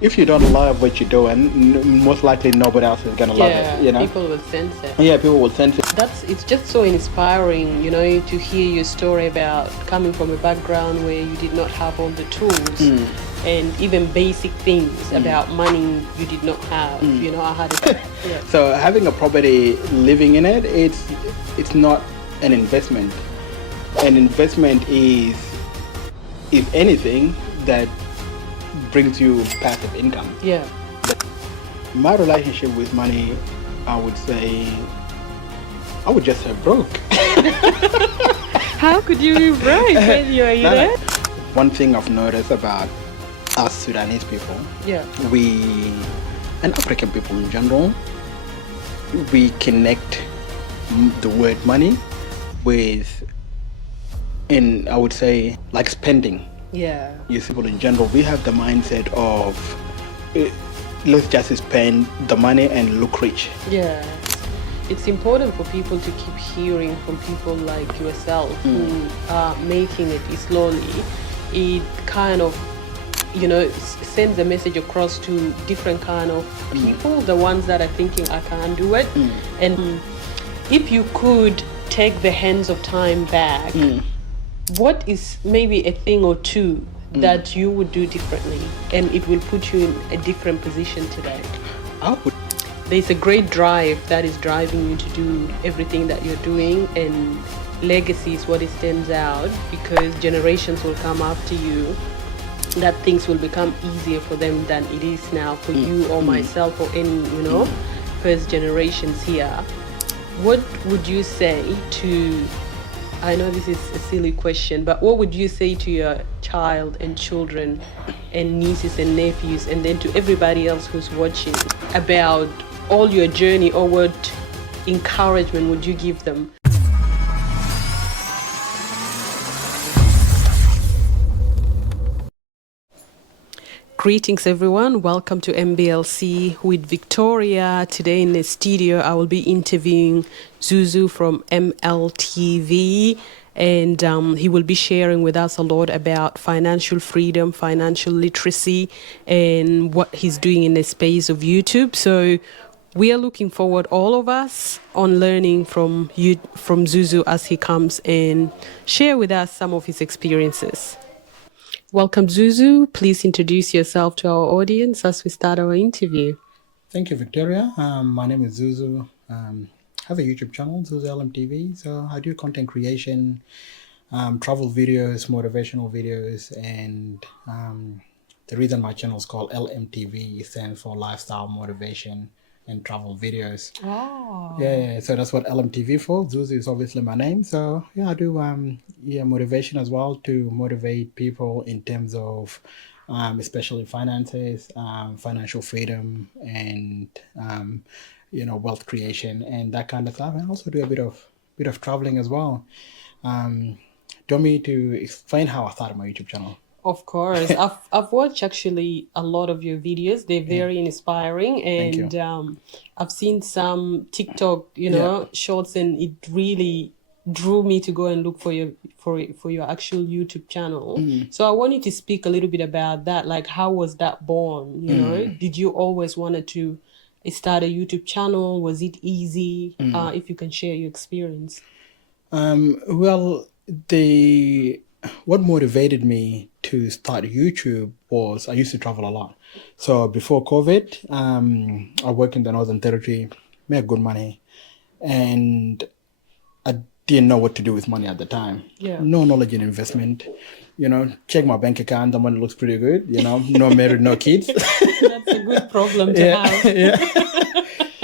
If you don't love what you do, and most likely nobody else is gonna love it, you know. People will sense it. Yeah, people will sense it. It's just so inspiring, to hear your story about coming from a background where you did not have all the tools and even basic things about money you did not have. I had it. Yeah. So having a property, living in it, it's not an investment. An investment is, if anything, that brings you passive income. Yeah. My relationship with money, I would just say broke. How could you be broke when you are there? One thing I've noticed about us Sudanese people, and African people in general, we connect the word money with, I would say, like spending. Yeah. Yes, people in general, we have the mindset of let's just spend the money and look rich. Yeah. It's important for people to keep hearing from people like yourself who are making it slowly. It kind of, sends a message across to different kind of people, the ones that are thinking, I can't do it. And if you could take the hands of time back, what is maybe a thing or two that you would do differently and it will put you in a different position today? There's a great drive that is driving you to do everything that you're doing, and legacy is what it stands out, because generations will come after you, that things will become easier for them than it is now for you or myself or any, first generations here. What would you say to, I know this is a silly question, but what would you say to your child and children and nieces and nephews, and then to everybody else who's watching, about all your journey, or what encouragement would you give them? Greetings everyone, welcome to MBLC with Victoria. Today in the studio I will be interviewing ZUZU from MLTV, and he will be sharing with us a lot about financial freedom, financial literacy, and what he's doing in the space of YouTube. So we are looking forward, all of us, on learning from ZUZU as he comes and share with us some of his experiences. Welcome, ZUZU. Please introduce yourself to our audience as we start our interview. Thank you, Victoria. My name is ZUZU. I have a YouTube channel, ZUZU LMTV. So I do content creation, travel videos, motivational videos, and the reason my channel is called LMTV stands for Lifestyle Motivation and Travel Videos. Oh. Yeah, so that's what LMTV for. ZUZU is obviously my name. So yeah, I do motivation as well, to motivate people in terms of especially finances, financial freedom, and wealth creation and that kind of stuff. And also do a bit of traveling as well. Do you want me to explain how I started my YouTube channel? Of course. I've watched actually a lot of your videos. They're very inspiring, and I've seen some TikTok, shorts, and it really drew me to go and look for your actual YouTube channel. So I want you to speak a little bit about that. Like, how was that born? Did you always wanted to start a YouTube channel? Was it easy? If you can share your experience. Well, what motivated me to start YouTube was I used to travel a lot. So before COVID, I worked in the Northern Territory, made good money, and I didn't know what to do with money at the time. Yeah. No knowledge in investment. Check my bank account, the money looks pretty good. No married, no kids. That's a good problem to have. Yeah.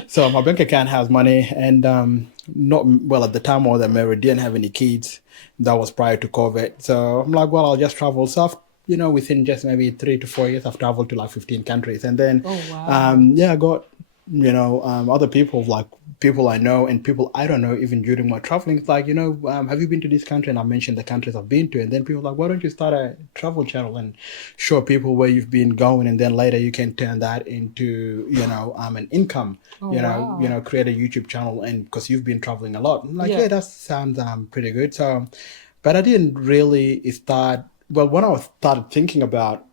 So my bank account has money, and at the time I was married, didn't have any kids. That was prior to COVID. So I'm like, well, I'll just travel. So within just maybe 3 to 4 years, I've traveled to like 15 countries. And then, I got, other people, like people I know and people I don't know, even during my traveling. It's like, have you been to this country? And I mentioned the countries I've been to. And then people are like, why don't you start a travel channel and show people where you've been going? And then later you can turn that into, an income, create a YouTube channel. And because you've been traveling a lot. I'm like, yeah, that sounds pretty good. So, but I didn't really start, when I started thinking about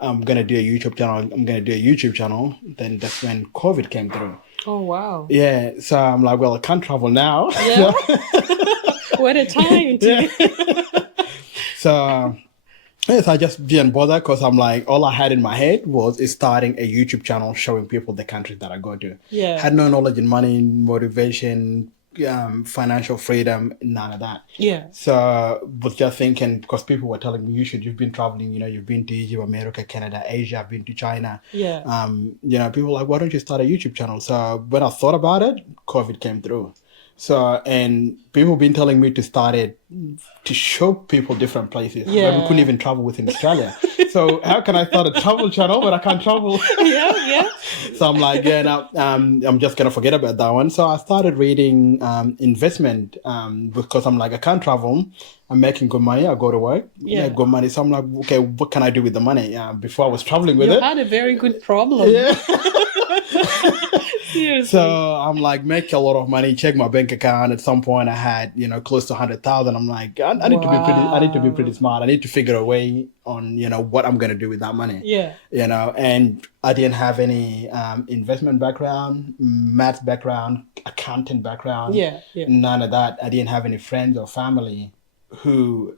I'm gonna do a YouTube channel. Then that's when COVID came through. Oh, wow. Yeah, so I'm like, well, I can't travel now. Yeah. What a time to. So yes, I just didn't bother because I'm like, all I had in my head was starting a YouTube channel showing people the countries that I go to. Yeah. Had no knowledge in money, motivation, financial freedom, none of that. Yeah. So was just thinking, because people were telling me, you've been traveling, you've been to Egypt, America, Canada, Asia, I've been to China. Yeah. People were like, why don't you start a YouTube channel? So when I thought about it, COVID came through. So, and people been telling me to start it to show people different places. Yeah. But we couldn't even travel within Australia. So how can I start a travel channel but I can't travel? Yeah. So I'm like, yeah, no, I'm just going to forget about that one. So I started reading investment because I'm like, I can't travel. I'm making good money. I go to work, make good money. So I'm like, okay, what can I do with the money? Before I was traveling with it. You had a very good problem. Yeah. Seriously. So I'm like, make a lot of money, check my bank account. At some point I had, close to 100,000. I'm like, I need to be pretty smart. I need to figure a way on, what I'm going to do with that money. Yeah. And I didn't have any investment background, math background, accounting background. Yeah. None of that. I didn't have any friends or family who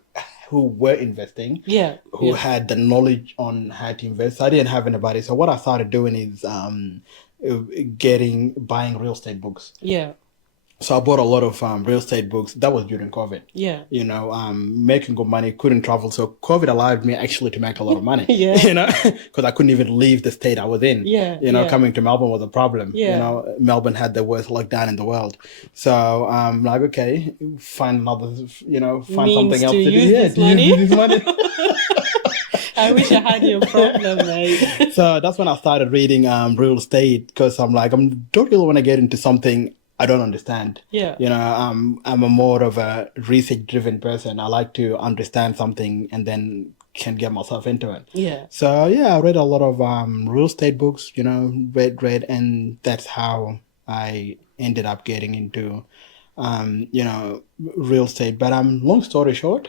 were investing. Yeah. Who had the knowledge on how to invest. So I didn't have anybody. So what I started doing is buying real estate books. Yeah. So I bought a lot of real estate books. That was during COVID. Yeah. Making good money, couldn't travel. So COVID allowed me actually to make a lot of money. Yeah. Because I couldn't even leave the state I was in. Yeah. Coming to Melbourne was a problem. Yeah. Melbourne had the worst lockdown in the world. So I'm like, okay, find another, find something else to do. Use this money. I wish I had your problem, mate. So that's when I started reading real estate because I'm like, I don't really want to get into something I don't understand. Yeah. I'm a more of a research-driven person. I like to understand something and then can get myself into it. Yeah. So I read a lot of real estate books. Read, and that's how I ended up getting into, real estate. But long story short,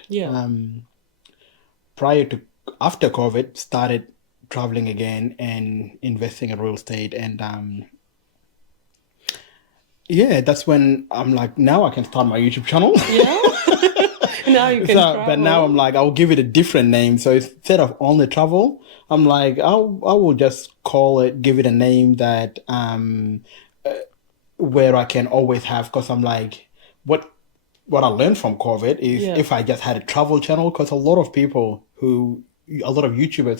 after COVID, started traveling again and investing in real estate. And that's when I'm like, now I can start my YouTube channel. Yeah. Now you can travel. But now I'm like, I'll give it a different name. So instead of only travel, I'm like, I will just give it a name that where I can always have, because I'm like, what I learned from COVID is if I just had a travel channel, because a lot of YouTubers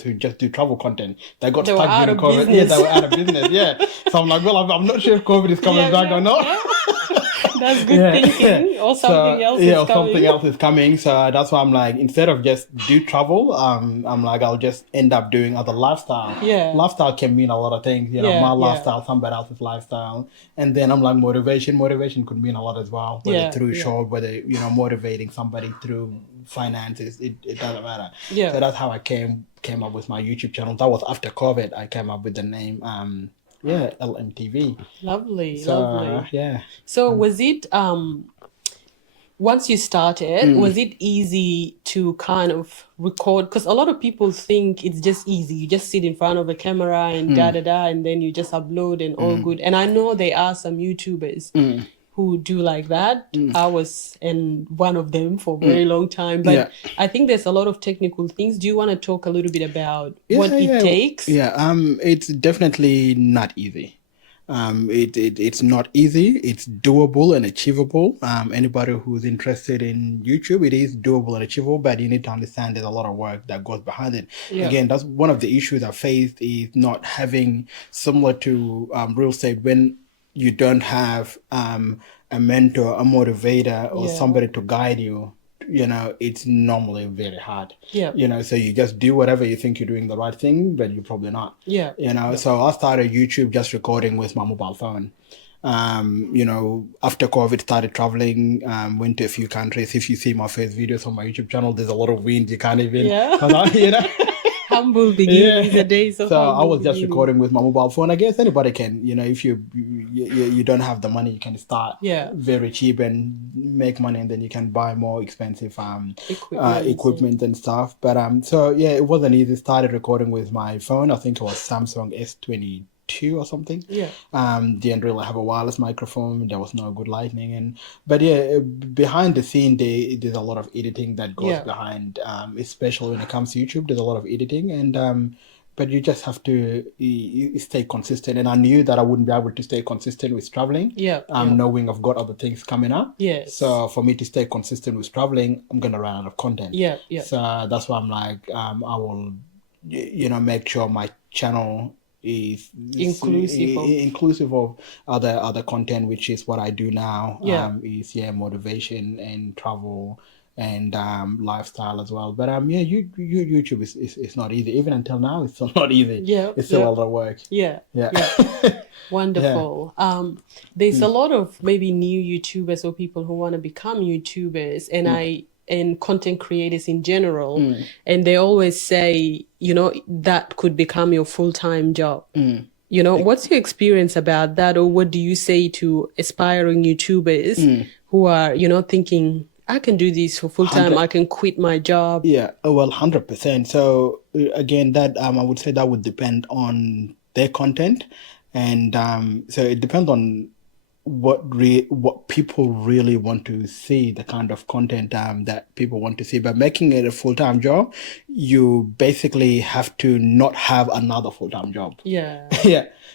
who just do travel content, they got stuck during COVID. Business. Yeah, they were out of business. So I'm like, well, I'm not sure if COVID is coming back or not. Yeah. That's good thinking. Or something else is coming. Something else is coming. So that's why I'm like, instead of just do travel, I'm like, I'll just end up doing other lifestyle. Yeah. Lifestyle can mean a lot of things. My lifestyle, somebody else's lifestyle. And then I'm like, motivation. Motivation could mean a lot as well. Whether through show, whether, motivating somebody through finances, it doesn't matter. Yeah. So that's how I came up with my YouTube channel. That was after COVID. I came up with the name LMTV. Lovely. So was it once you started, was it easy to kind of record? Because a lot of people think it's just easy. You just sit in front of a camera and and then you just upload and all good. And I know there are some YouTubers who do like that. I was one of them for a very long time. But I think there's a lot of technical things. Do you want to talk a little bit about what it takes? It's definitely not easy. It's not easy. It's doable and achievable. Anybody who's interested in YouTube, it is doable and achievable, but you need to understand there's a lot of work that goes behind it. Again, that's one of the issues I faced, is not having, similar to real estate, when you don't have a mentor, a motivator, or somebody to guide you, it's normally very hard. So you just do whatever you think you're doing the right thing, but you're probably not. So I started YouTube just recording with my mobile phone. After COVID, started traveling, went to a few countries. If you see my first videos on my YouTube channel, there's a lot of wind. You can't even, How humble beginnings, the days of So I humble was just beginnings. recording with my mobile phone. I guess anybody can, if you don't have the money, you can start very cheap and make money, and then you can buy more expensive equipment and stuff. But so yeah, it wasn't easy. Started recording with my phone. I think it was Samsung S22 or something. Didn't really have a wireless microphone. There was no good lighting, but behind the scene there's a lot of editing that goes behind, especially when it comes to YouTube. There's a lot of editing, and but you just have to stay consistent. And I knew that I wouldn't be able to stay consistent with traveling. Knowing I've got other things coming up. So for me to stay consistent with traveling, I'm gonna run out of content. So that's why I'm like, I will, make sure my channel is inclusive of other content, which is what I do now. Is motivation and travel and lifestyle as well. But YouTube is not easy. Even until now, it's still not easy. It's still a lot of work. Wonderful. There's a lot of maybe new YouTubers or people who want to become YouTubers, and content creators in general, and they always say, that could become your full-time job. What's your experience about that, or what do you say to aspiring YouTubers who are, thinking, I can do this for full-time, I can quit my job? Well, 100%. So again, that I would say that would depend on their content, and so it depends on what people really want to see, the kind of content that people want to see. But making it a full-time job, you basically have to not have another full-time job.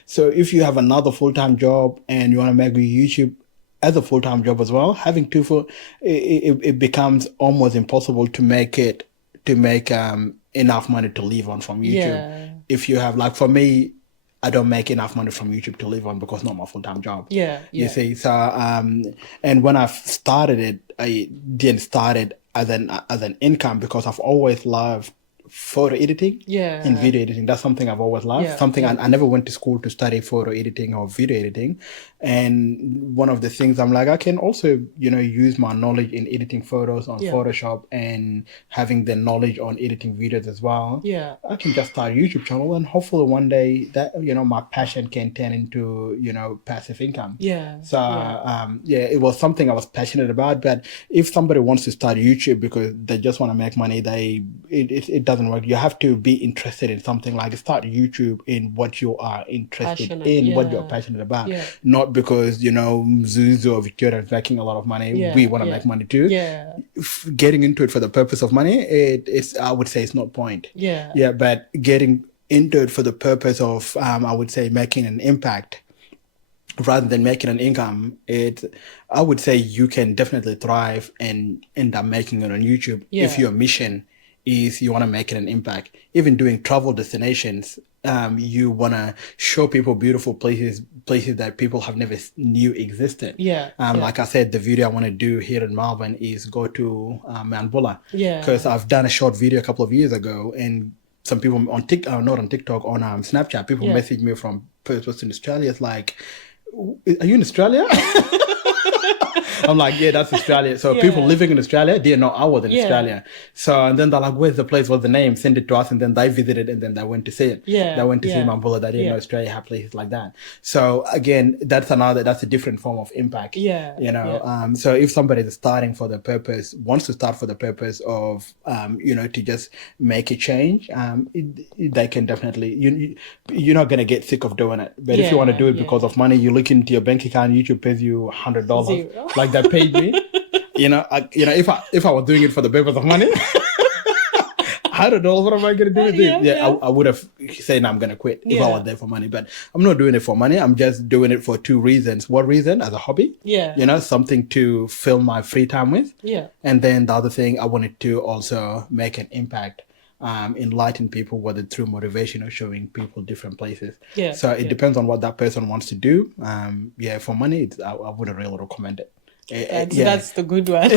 So if you have another full-time job and you want to make YouTube as a full-time job as well, having it becomes almost impossible to make enough money to live on from YouTube. If you have, like, for me, I don't make enough money from YouTube to live on because it's not my full-time job. You see, so and when I started it, I didn't start it as an income, because I've always loved photo editing and video editing. That's something I've always loved. I never went to school to study photo editing or video editing. And one of the things I'm like, I can also, use my knowledge in editing photos on Photoshop and having the knowledge on editing videos as well. I can just start a YouTube channel, and hopefully one day that, my passion can turn into, passive income. So it was something I was passionate about. But if somebody wants to start YouTube because they just want to make money, it doesn't work. You have to be interested in something. Like, start YouTube in what you are interested in, what you're passionate about. Not because, ZUZU or Victoria is making a lot of money. We want to make money too. Getting into it for the purpose of money, it's I would say it's not point. But getting into it for the purpose of, I would say, making an impact rather than making an income, I would say you can definitely thrive and end up making it on YouTube if your mission is you want to make it an impact. Even doing travel destinations, you want to show people beautiful places that people have never knew existed. Like I said, the video I want to do here in Melbourne is go to Mount Buller, because I've done a short video a couple of years ago, and some people on TikTok, not on TikTok, on Snapchat, people message me from Perth, in Australia. It's like, are you in Australia? I'm like, yeah, that's Australia. So people living in Australia didn't know I was in Australia. So, and then they're like, where's the place? What's the name? Send it to us. And then they visited, and then they went to see it. They went to see Mambula. They didn't know Australia had places like that. So again, that's a different form of impact. So if somebody is starting for the purpose, wants to start for the purpose of, to just make a change, they can definitely, you're not going to get sick of doing it. But if you want to do it because of money, you look into your bank account, YouTube pays you $100. Like, that paid me. If I was doing it for the purpose of money, $100, what am I going to do with it? I would have said, no, I'm going to quit if I was there for money. But I'm not doing it for money. I'm just doing it for two reasons. One reason, as a hobby, something to fill my free time with. And then the other thing, I wanted to also make an impact, enlighten people, whether through motivation or showing people different places. So it depends on what that person wants to do. For money, I wouldn't really recommend it. That's the good one.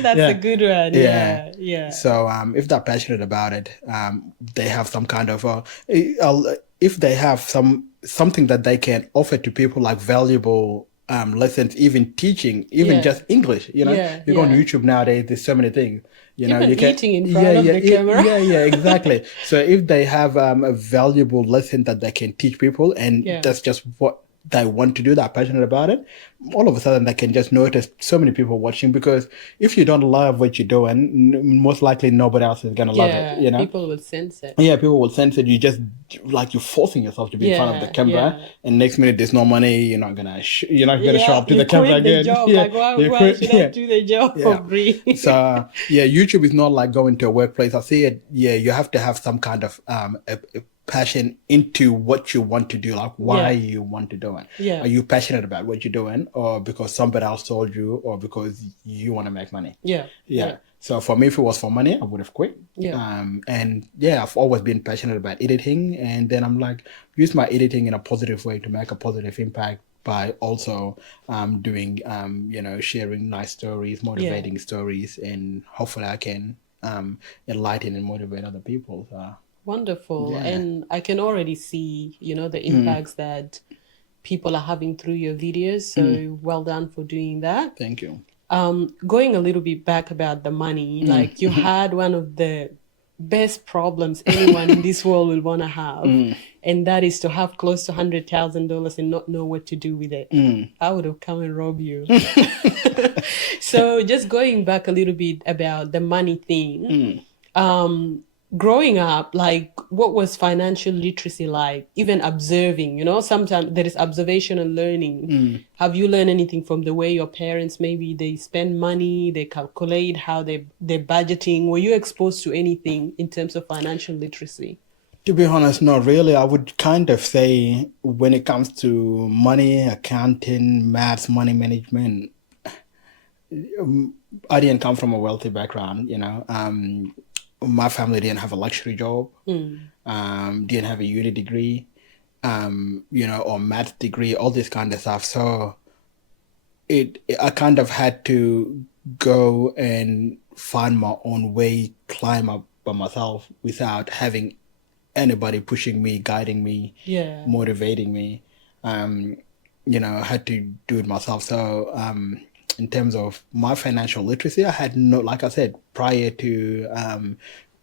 That's a good one. So if they're passionate about it, they have some kind of if they have something that they can offer to people, like valuable lessons, even teaching, even Yeah. just English. You know, Yeah, you go on yeah. YouTube nowadays. There's so many things. You know, Even you can eating in front of the camera. yeah, exactly. So if they have a valuable lesson that they can teach people, and Yeah. that's just what they want to do, they're passionate about it, all of a sudden they can just notice so many people watching. Because if you don't love what you're doing, most likely nobody else is gonna love it. You know, People will sense it. yeah, people will sense it. You just like you're forcing yourself to be in front of the camera, Yeah. and next minute there's no money. You're not gonna show up to you the camera quit the again. job. Yeah, Like, why, you why quit. should Yeah. I do the job Yeah. for free? So yeah, YouTube is not like going to a workplace. I see it. Yeah, you have to have some kind of a passion into what you want to do, like why you want to do it. Yeah. Are you passionate about what you're doing, or because somebody else told you, or because you want to make money? Yeah. So for me, if it was for money, I would have quit. And yeah, I've always been passionate about editing, and then I'm like, use my editing in a positive way to make a positive impact by also doing sharing nice stories, motivating stories, and hopefully I can enlighten and motivate other people. Wonderful. Yeah. And I can already see, the impacts that people are having through your videos. So well done for doing that. Thank you. Going a little bit back about the money, like you had one of the best problems anyone in this world will want to have, and that is to have close to $100,000 and not know what to do with it. I would have come and robbed you. So just going back a little bit about the money thing, growing up, like what was financial literacy like? Even observing, sometimes there is observational learning. Have you learned anything from the way your parents, maybe they spend money, they calculate how they're budgeting? Were you exposed to anything in terms of financial literacy? To be honest, not really. I would kind of say when it comes to money, accounting, maths, money management, I didn't come from a wealthy background, my family didn't have a luxury job, didn't have a uni degree, or math degree, all this kind of stuff. So I kind of had to go and find my own way, climb up by myself without having anybody pushing me, guiding me, motivating me. I had to do it myself. So in terms of my financial literacy, I had no, like I said, prior to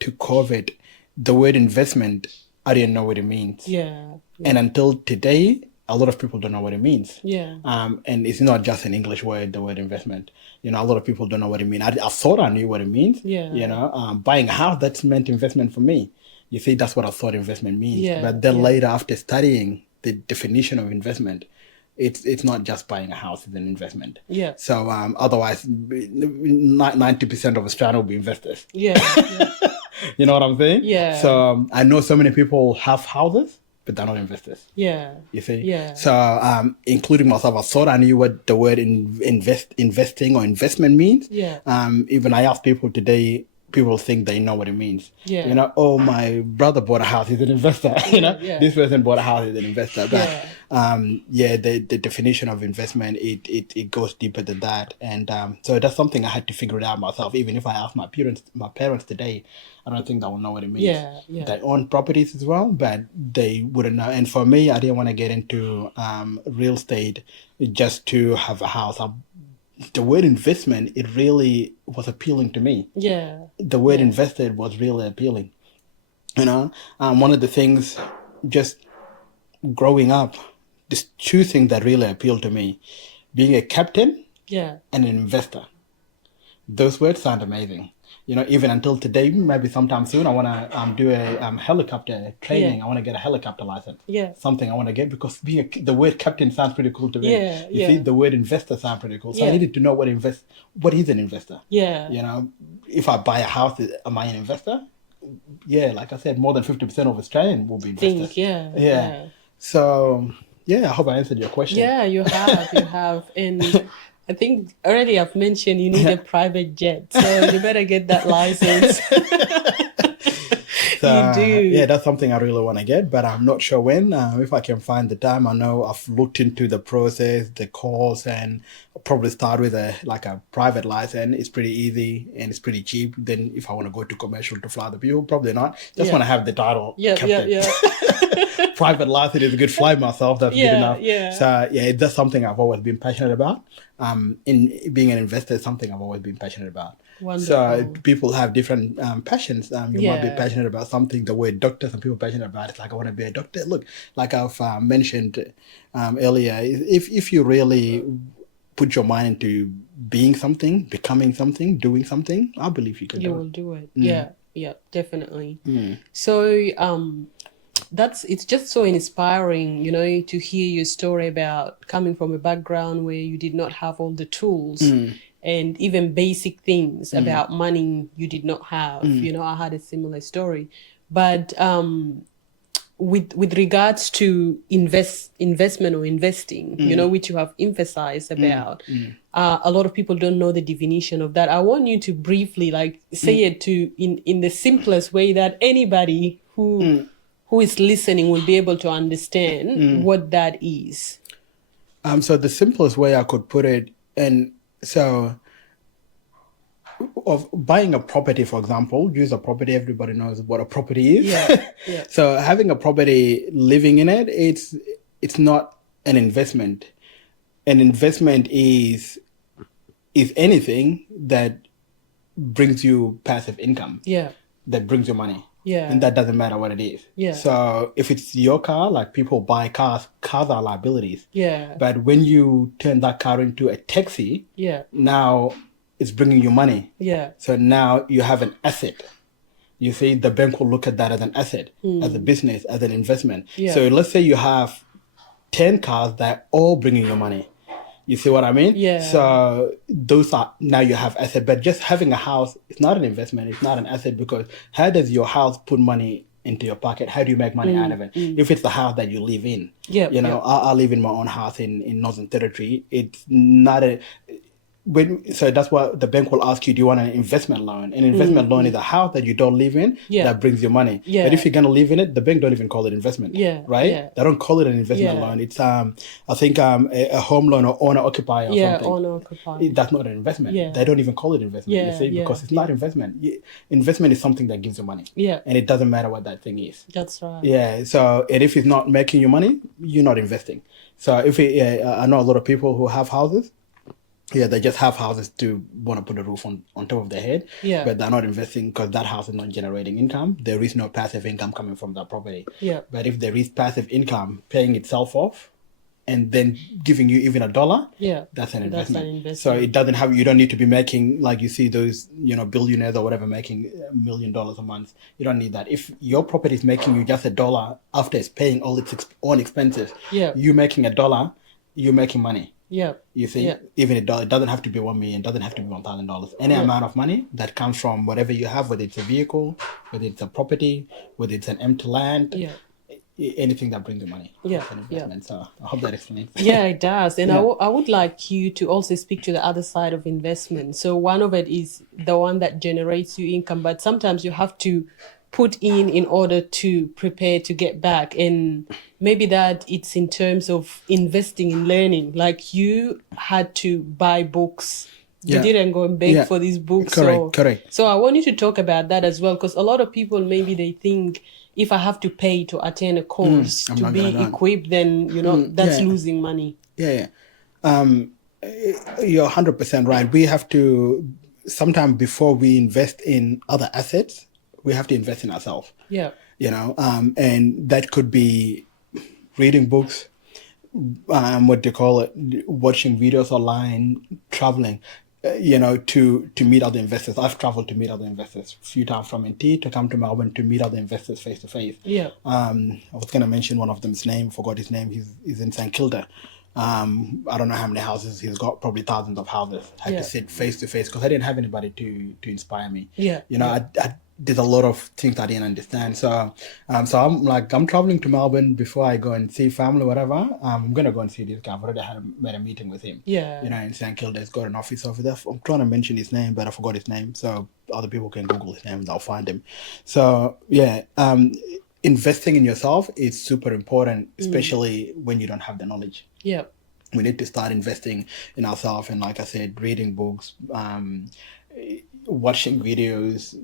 COVID, the word investment, I didn't know what it means. And until today, a lot of people don't know what it means. And it's not just an English word, the word investment. A lot of people don't know what it means. I thought I knew what it means. Buying a house, that's meant investment for me. You see, that's what I thought investment means. But then later, after studying the definition of investment, it's not just buying a house, it's an investment. So otherwise, 90% of Australia will be investors. You know what I'm saying? So I know so many people have houses, but they're not investors. You see? So including myself, I thought I knew what the word investing or investment means. Even I ask people today, people think they know what it means. Oh, my brother bought a house, he's an investor. This person bought a house, he's an investor. But the definition of investment, it goes deeper than that. And so that's something I had to figure it out myself. Even if I ask my parents today, I don't think they will know what it means. They own properties as well, but they wouldn't know. And for me, I didn't want to get into real estate just to have a house. The word investment, it really was appealing to me. The word invested was really appealing. One of the things, just growing up, there's two things that really appealed to me: being a captain and an investor. Those words sound amazing. Even until today, maybe sometime soon, I want to do a helicopter training. I want to get a helicopter license. Something I want to get, because the word captain sounds pretty cool to me. You see, the word investor sounds pretty cool. So I needed to know what is an investor. If I buy a house, am I an investor? Like I said, more than 50% of Australians will be investors. So I hope I answered your question. You have. And I think already I've mentioned you need a private jet, so you better get that license. You do. Yeah, that's something I really want to get, but I'm not sure when. If I can find the time, I know I've looked into the process, the course, and I'll probably start with a private license. It's pretty easy and it's pretty cheap. Then if I want to go to commercial to fly the people, probably not. Just want to have the title. Captain. Private license is a good fly myself. That's good enough. So yeah, that's something I've always been passionate about. In being an investor is something I've always been passionate about. Wonderful. So people have different passions. You might be passionate about something. The word doctor, some people are passionate about it. It's like, I want to be a doctor. Look, like I've mentioned earlier, if you really put your mind into being something, becoming something, doing something, I believe you can do it. You will do it. Yeah, definitely. So it's just so inspiring, to hear your story about coming from a background where you did not have all the tools. And even basic things about money you did not have. I had a similar story. But with regards to investment or investing, which you have emphasized about, a lot of people don't know the definition of that. I want you to briefly say it in the simplest way that anybody who is listening will be able to understand what that is. So the simplest way I could put it, so of buying a property, for example, use a property, everybody knows what a property is. Yeah. So having a property, living in it, it's not an investment. An investment is anything that brings you passive income. That brings you money. And that doesn't matter what it is. So if it's your car, like people buy cars are liabilities. But when you turn that car into a taxi, now it's bringing you money. So now you have an asset. You see, the bank will look at that as an asset, as a business, as an investment. So let's say you have 10 cars that are all bringing you money. You see what I mean? So those are, now you have asset, but just having a house, it's not an investment, it's not an asset, because how does your house put money into your pocket? How do you make money out of it? If it's the house that you live in, I live in my own house in Northern Territory. It's not so that's why the bank will ask you, do you want an investment loan? An investment loan is a house that you don't live in that brings you money. But if you're going to live in it, the bank don't even call it investment. Right? They don't call it an investment loan. It's I think a home loan or owner occupier or something. Owner occupier. That's not an investment. They don't even call it investment. You see, because it's not investment. Investment is something that gives you money. And it doesn't matter what that thing is. That's right. So and if it's not making you money, you're not investing. So if I know a lot of people who have houses. They just have houses to want to put a roof on top of their head, but they're not investing because that house is not generating income. There is no passive income coming from that property. But if there is passive income paying itself off and then giving you even $1, that's an investment. So it doesn't have, you don't need to be making, like you see those, billionaires or whatever making $1 million a month. You don't need that. If your property is making you just $1 after it's paying all its own expenses, you making $1, you're making money. You see, even it doesn't have to be $1 million, doesn't have to be $1,000. Any amount of money that comes from whatever you have, whether it's a vehicle, whether it's a property, whether it's an empty land, anything that brings you money. That's an investment. So I hope that explains. It does. And I would like you to also speak to the other side of investment. So one of it is the one that generates you income, but sometimes you have to put in order to prepare to get back. And maybe that it's in terms of investing in learning, like you had to buy books. You didn't go and beg for these books. Correct. So I want you to talk about that as well, because a lot of people, maybe they think if I have to pay to attend a course to be equipped, then, that's losing money. You're 100% right. We have to, sometime before we invest in other assets, we have to invest in ourselves. And that could be reading books, what they call it, watching videos online, traveling, to meet other investors. I've traveled to meet other investors a few times from NT to come to Melbourne to meet other investors face to face. I was going to mention one of them's name, forgot his name. He's in St. Kilda. I don't know how many houses he's got, probably thousands of houses. I had to sit face to face because I didn't have anybody to inspire me. I did a lot of things I didn't understand. So I'm traveling to Melbourne before I go and see family, whatever. I'm gonna go and see this guy. I've already made a meeting with him. In St. Kilda. He's got an office over there. I'm trying to mention his name, but I forgot his name. So other people can Google his name, they'll find him. So yeah, investing in yourself is super important, especially when you don't have the knowledge. Yeah. We need to start investing in ourselves, and like I said, reading books, watching videos,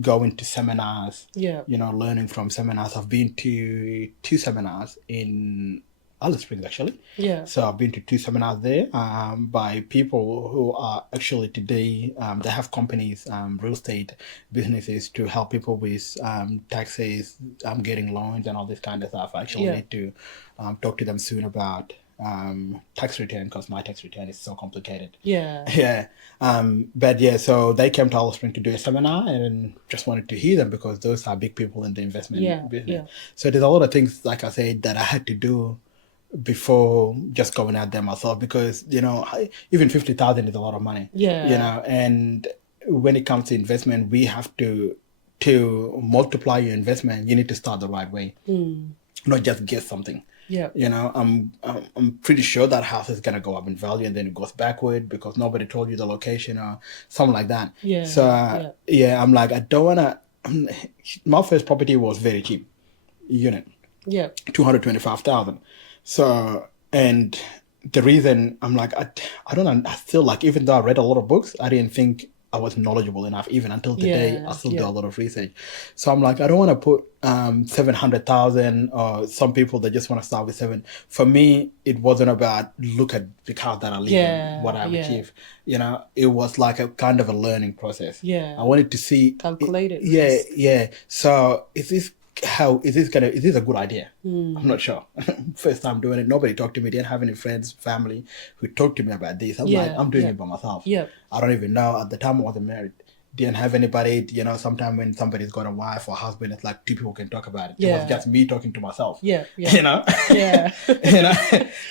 going to seminars. Yeah. You know, learning from seminars. I've been to 2 seminars in Alice Springs, actually. Yeah. So I've been to 2 seminars there by people who are actually today, they have companies, real estate businesses to help people with taxes, getting loans and all this kind of stuff. I actually need to talk to them soon about tax return, because my tax return is so complicated. Yeah. Yeah. But yeah, so they came to Alice Springs to do a seminar, and just wanted to hear them because those are big people in the investment business. Yeah. So there's a lot of things, like I said, that I had to do before just going out there myself, because you know, even 50,000 is a lot of money. Yeah. You know, and when it comes to investment, we have to multiply your investment. You need to start the right way, not just get something. Yeah. You know, I'm pretty sure that house is gonna go up in value and then it goes backward because nobody told you the location or something like that. Yeah. So yeah, I'm like, I don't wanna. My first property was very cheap, unit. Yeah. 225,000. So, and the reason I'm like, I still like, even though I read a lot of books, I didn't think I was knowledgeable enough. Even until today, I still do a lot of research. So I'm like, I don't want to put 700,000, or some people that just want to start with 7. For me, it wasn't about look at the car that I live in, what I've achieved. You know, it was like a kind of a learning process. Yeah. I wanted to see calculated. Yeah. So is this a good idea? I'm not sure. First time doing it, nobody talked to me, didn't have any friends, family who talked to me about this. I'm like, I'm doing it by myself. I don't even know. At the time I wasn't married, didn't have anybody. You know, sometimes when somebody's got a wife or husband, it's like 2 people can talk about it. It was just me talking to myself. You know. You know.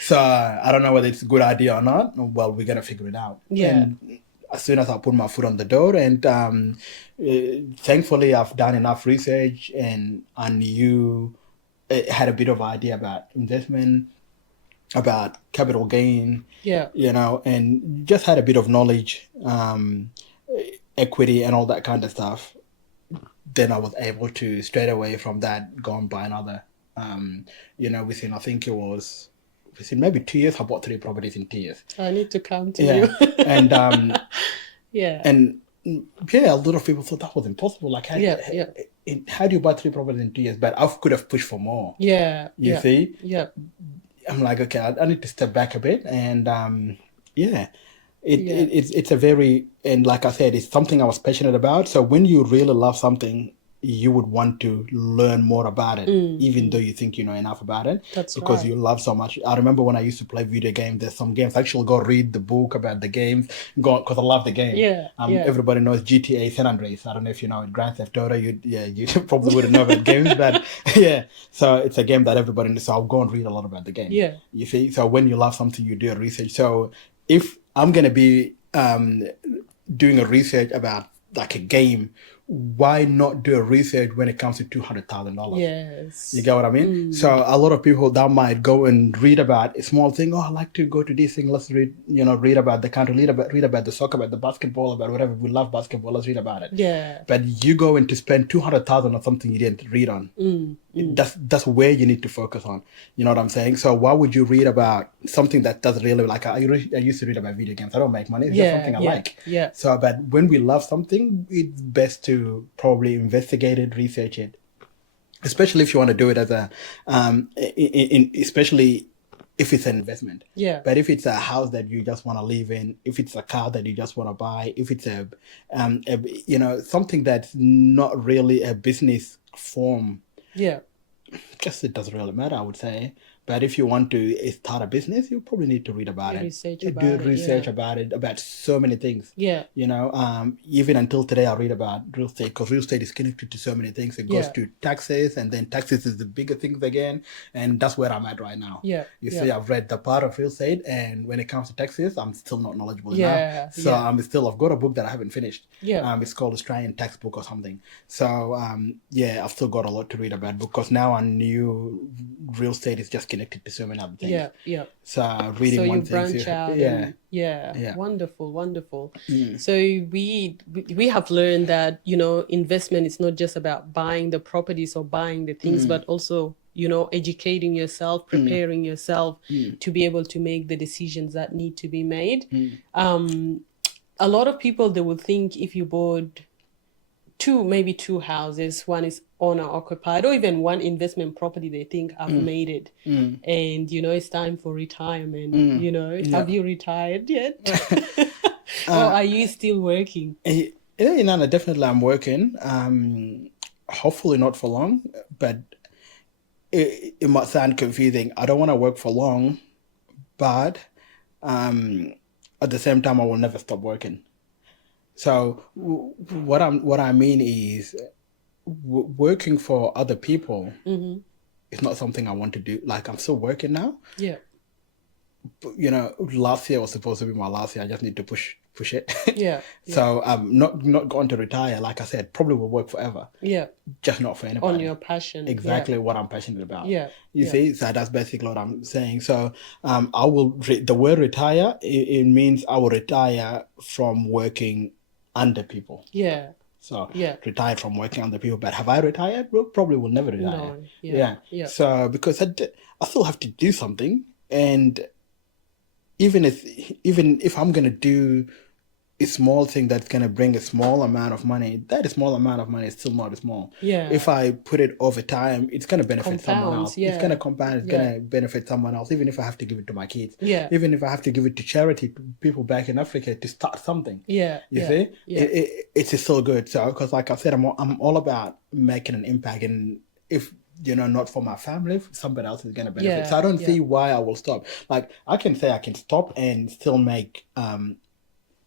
So I don't know whether it's a good idea or not. Well, we're gonna figure it out. And as soon as I put my foot on the door, and thankfully I've done enough research, and I knew, had a bit of idea about investment, about capital gain, you know, and just had a bit of knowledge, equity and all that kind of stuff. Then I was able to straight away from that go and buy another, you know, within, I think it was within maybe 2 years, I bought 3 properties in 2 years. I need to come to you. And and a lot of people thought that was impossible. Like, how do you buy 3 properties in 2 years? But I could have pushed for more. You see? I'm like, okay, I need to step back a bit, and it's a very, and like I said, it's something I was passionate about. So when you really love something, you would want to learn more about it, even though you think you know enough about it. That's because you love so much. I remember when I used to play video games, there's some games I actually go read the book about the games, because I love the game. Everybody knows GTA San Andreas. I don't know if you know it. Grand Theft Auto. You probably wouldn't know about games, but so it's a game that everybody knows. So I'll go and read a lot about the game. You see, so when you love something, you do a research. So if I'm gonna be doing a research about like a game, why not do a research when it comes to $200,000? Yes. You get what I mean? So a lot of people that might go and read about a small thing. Oh, I like to go to this thing. Let's read about the country, read about the soccer, about the basketball, about whatever. We love basketball. Let's read about it. But you go in to spend $200,000 on something you didn't read on. That's where you need to focus on. You know what I'm saying? So why would you read about something that doesn't really, like, I used to read about video games. I don't make money. It's just something I like. So, but when we love something, it's best to probably investigate it, research it, especially if you want to do it as a, especially if it's an investment. But if it's a house that you just want to live in, if it's a car that you just want to buy, if it's a something that's not really a business form. Guess it doesn't really matter, I would say. But if you want to start a business, you probably need to read about it. Do research about it, about so many things. You know, even until today, I read about real estate, because real estate is connected to so many things. It goes to taxes, and then taxes is the bigger things again. And that's where I'm at right now. You see, I've read the part of real estate, and when it comes to taxes, I'm still not knowledgeable enough. So I've got a book that I haven't finished. It's called Australian Tax Book or something. So I've still got a lot to read about, because now I knew real estate is just connected to so many other things. Yeah, yeah. So reading So one you thing, branch out. yeah, And, yeah. yeah. Wonderful, wonderful. So we have learned that, you know, investment is not just about buying the properties or buying the things, but also, you know, educating yourself, preparing yourself to be able to make the decisions that need to be made. A lot of people, they will think if you bought maybe two houses, one is owner occupied, or even one investment property, they think I've made it, and you know it's time for retirement. You know, have you retired yet, or are you still working? Yeah, definitely I'm working. Hopefully not for long, but it might sound confusing. I don't want to work for long, but at the same time I will never stop working. So what I mean is working for other people is not something I want to do. Like, I'm still working now. Yeah. But, you know, last year was supposed to be my last year. I just need to push it. Yeah. So I'm not going to retire. Like I said, probably will work forever. Yeah. Just not for anybody. On your passion. Exactly what I'm passionate about. Yeah. You see, so that's basically what I'm saying. So I will the word retire. It means I will retire from working under people. Yeah. So retired from working under people. But have I retired? Well, probably will never retire. No. Yeah. Yeah. So because I still have to do something, and even if I'm gonna do a small thing that's gonna bring a small amount of money, that small amount of money is still not small. Yeah. If I put it over time, it's gonna benefit someone else. Yeah. It's gonna compound. It's gonna benefit someone else. Even if I have to give it to my kids. Yeah. Even if I have to give it to charity, to people back in Africa to start something. Yeah. You see, it's still good. So because, like I said, I'm all about making an impact, and if you know, not for my family, somebody else is going to benefit. Yeah, so I don't see why I will stop. Like, I can say I can stop and still make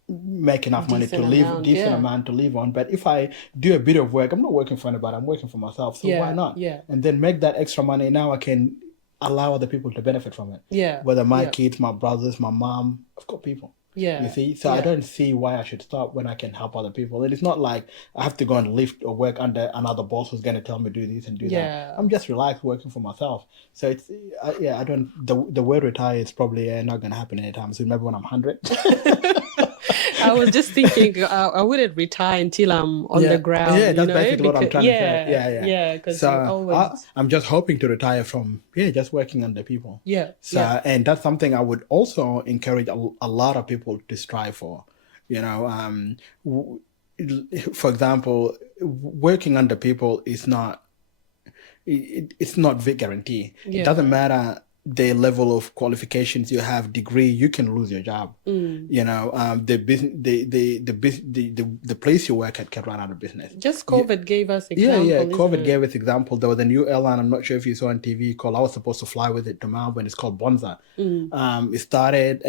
enough money to live, decent amount to live on. But if I do a bit of work, I'm not working for anybody, I'm working for myself. So why not? Yeah. And then make that extra money. Now I can allow other people to benefit from it. Yeah. Whether my kids, my brothers, my mom, I've got people. Yeah. You see? So I don't see why I should stop when I can help other people. And it's not like I have to go and lift or work under another boss who's going to tell me do this and do that. I'm just relaxed working for myself. So it's, I don't, the word retire is probably not going to happen anytime soon. Maybe when I'm 100. I was just thinking I wouldn't retire until I'm on the ground. Yeah, that's basically what I'm trying to say. Yeah, because so I'm just hoping to retire from just working under people. Yeah. So and that's something I would also encourage a lot of people to strive for. You know, for example, working under people is not. It's not a guarantee. Yeah. It doesn't matter the level of qualifications you have, degree, you can lose your job. You know, the business, the place you work at can run out of business. Just COVID gave us example. Yeah. COVID gave us example. There was a new airline, I'm not sure if you saw on TV, called, I was supposed to fly with it to Melbourne. It's called Bonza. It started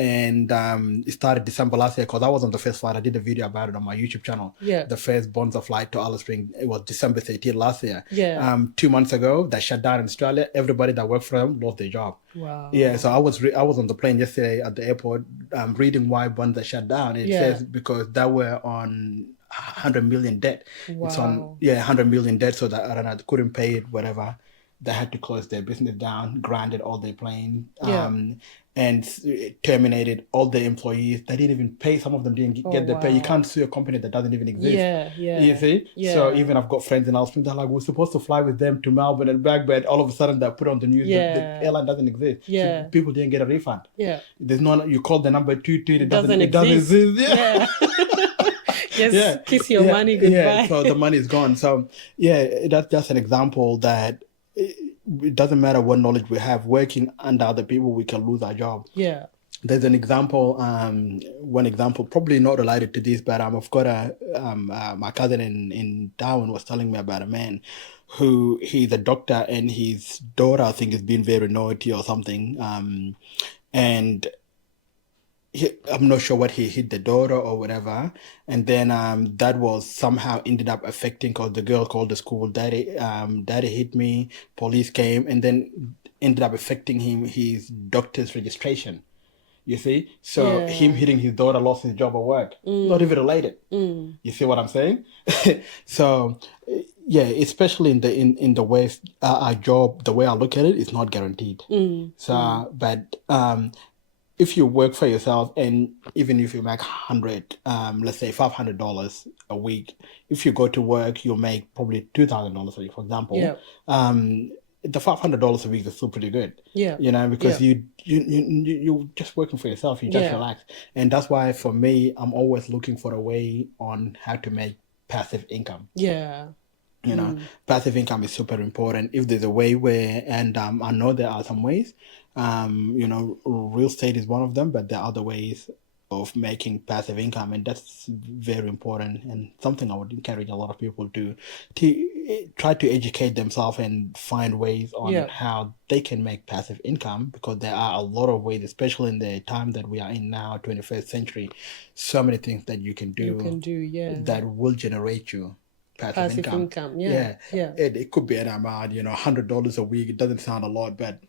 December last year, because I was on the first flight. I did a video about it on my YouTube channel. Yeah. The first Bonza flight to Alice Springs, it was December 13th last year. Yeah. 2 months ago, they shut down in Australia. Everybody that worked for them lost their job. Wow. Yeah, so I was on the plane yesterday at the airport, reading why Bonza shut down. It says because they were on 100 million debt. Wow. It's on 100 million debt, so that I don't know, they couldn't pay it, whatever. They had to close their business down, grounded all their planes, and terminated all their employees. They didn't even pay. Some of them didn't get their pay. You can't sue a company that doesn't even exist. Yeah. You see? Yeah. So even I've got friends in Alice Springs, they're like, we're supposed to fly with them to Melbourne and back, but all of a sudden they put on the news that the airline doesn't exist. Yeah. So people didn't get a refund. Yeah. There's no, you call the number 22, it doesn't exist. Yeah. Just kiss your money goodbye. Yeah, so the money is gone. So that's just an example that it doesn't matter what knowledge we have. Working under other people, we can lose our job. Yeah. There's an example, one example, probably not related to this, but I've got my cousin in Darwin was telling me about a man who, he's a doctor, and his daughter, I think, is being very naughty or something. And I'm not sure what he hit the daughter or whatever. And then that was somehow ended up affecting, because the girl called the school, daddy hit me, police came, and then ended up affecting his doctor's registration. You see? So him hitting his daughter lost his job at work. Not even related. You see what I'm saying? So yeah, especially in the West, our job, the way I look at it, is not guaranteed. So, but if you work for yourself, and even if you make 100, let's say $500 a week, if you go to work, you'll make probably $2,000 a week, for example. Yeah. The $500 a week is still pretty good. Yeah. You know, because Yeah. you're just working for yourself. You just Yeah. relax, and that's why for me, I'm always looking for a way on how to make passive income. Yeah. You know, passive income is super important. If there's a way where, and I know there are some ways, you know, real estate is one of them, but there are other ways of making passive income, and that's very important and something I would encourage a lot of people to try to educate themselves and find ways on Yeah. how they can make passive income, because there are a lot of ways, especially in the time that we are in now, 21st century, so many things that you can You can do, yeah. that will generate you passive income. Yeah. Yeah. It could be an amount, you know, $100 a week. It doesn't sound a lot, but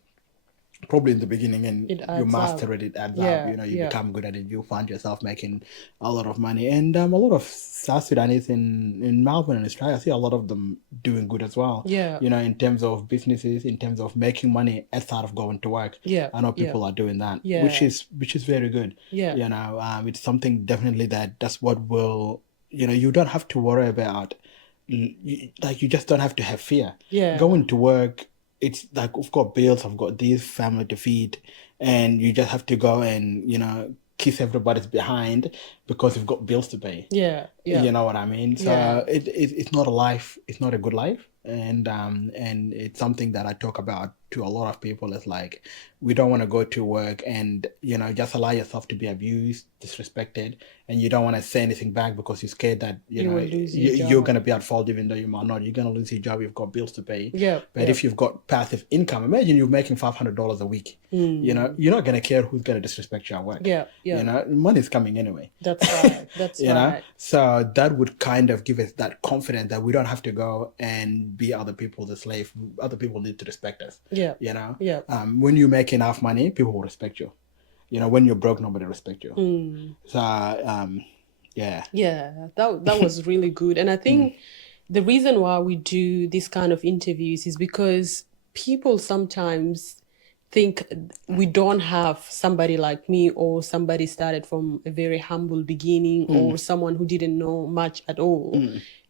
probably in the beginning, and It you adds master up. it adds Yeah, up. You know, you yeah. become good at it. You find yourself making a lot of money, and a lot of South Sudanese in Melbourne and Australia, I see a lot of them doing good as well. Yeah. You know, in terms of businesses, in terms of making money outside of going to work. Yeah, I know yeah. people are doing that, Yeah. which is very good. Yeah. You know, it's something definitely that's what will, you know, you don't have to worry about. Like, you just don't have to have fear. Yeah. Going to work, it's like, I've got bills, I've got this family to feed, and you just have to go and, you know, kiss everybody's behind because you've got bills to pay. Yeah. Yeah. You know what I mean? So Yeah. it's not a life, it's not a good life. And it's something that I talk about to a lot of people. It's like, we don't want to go to work and, you know, just allow yourself to be abused, disrespected, and you don't want to say anything back because you're scared that, you know, will lose your you're job. going to be at fault, even though you might not. You're going to lose your job, you've got bills to pay. Yeah. But yeah. if you've got passive income, imagine you're making $500 a week. You know, you're not going to care who's going to disrespect you at work. Yeah. Yeah. You know, money's coming anyway. That's right. That's You right. know, so that would kind of give us that confidence that we don't have to go and be other people's slave. Other people need to respect us. Yeah. You know, Yeah. When you make enough money, people will respect you. You know, when you're broke, nobody respect you. So, yeah. Yeah, that was really good. And I think the reason why we do this kind of interviews is because people sometimes think we don't have somebody like me, or somebody started from a very humble beginning, or someone who didn't know much at all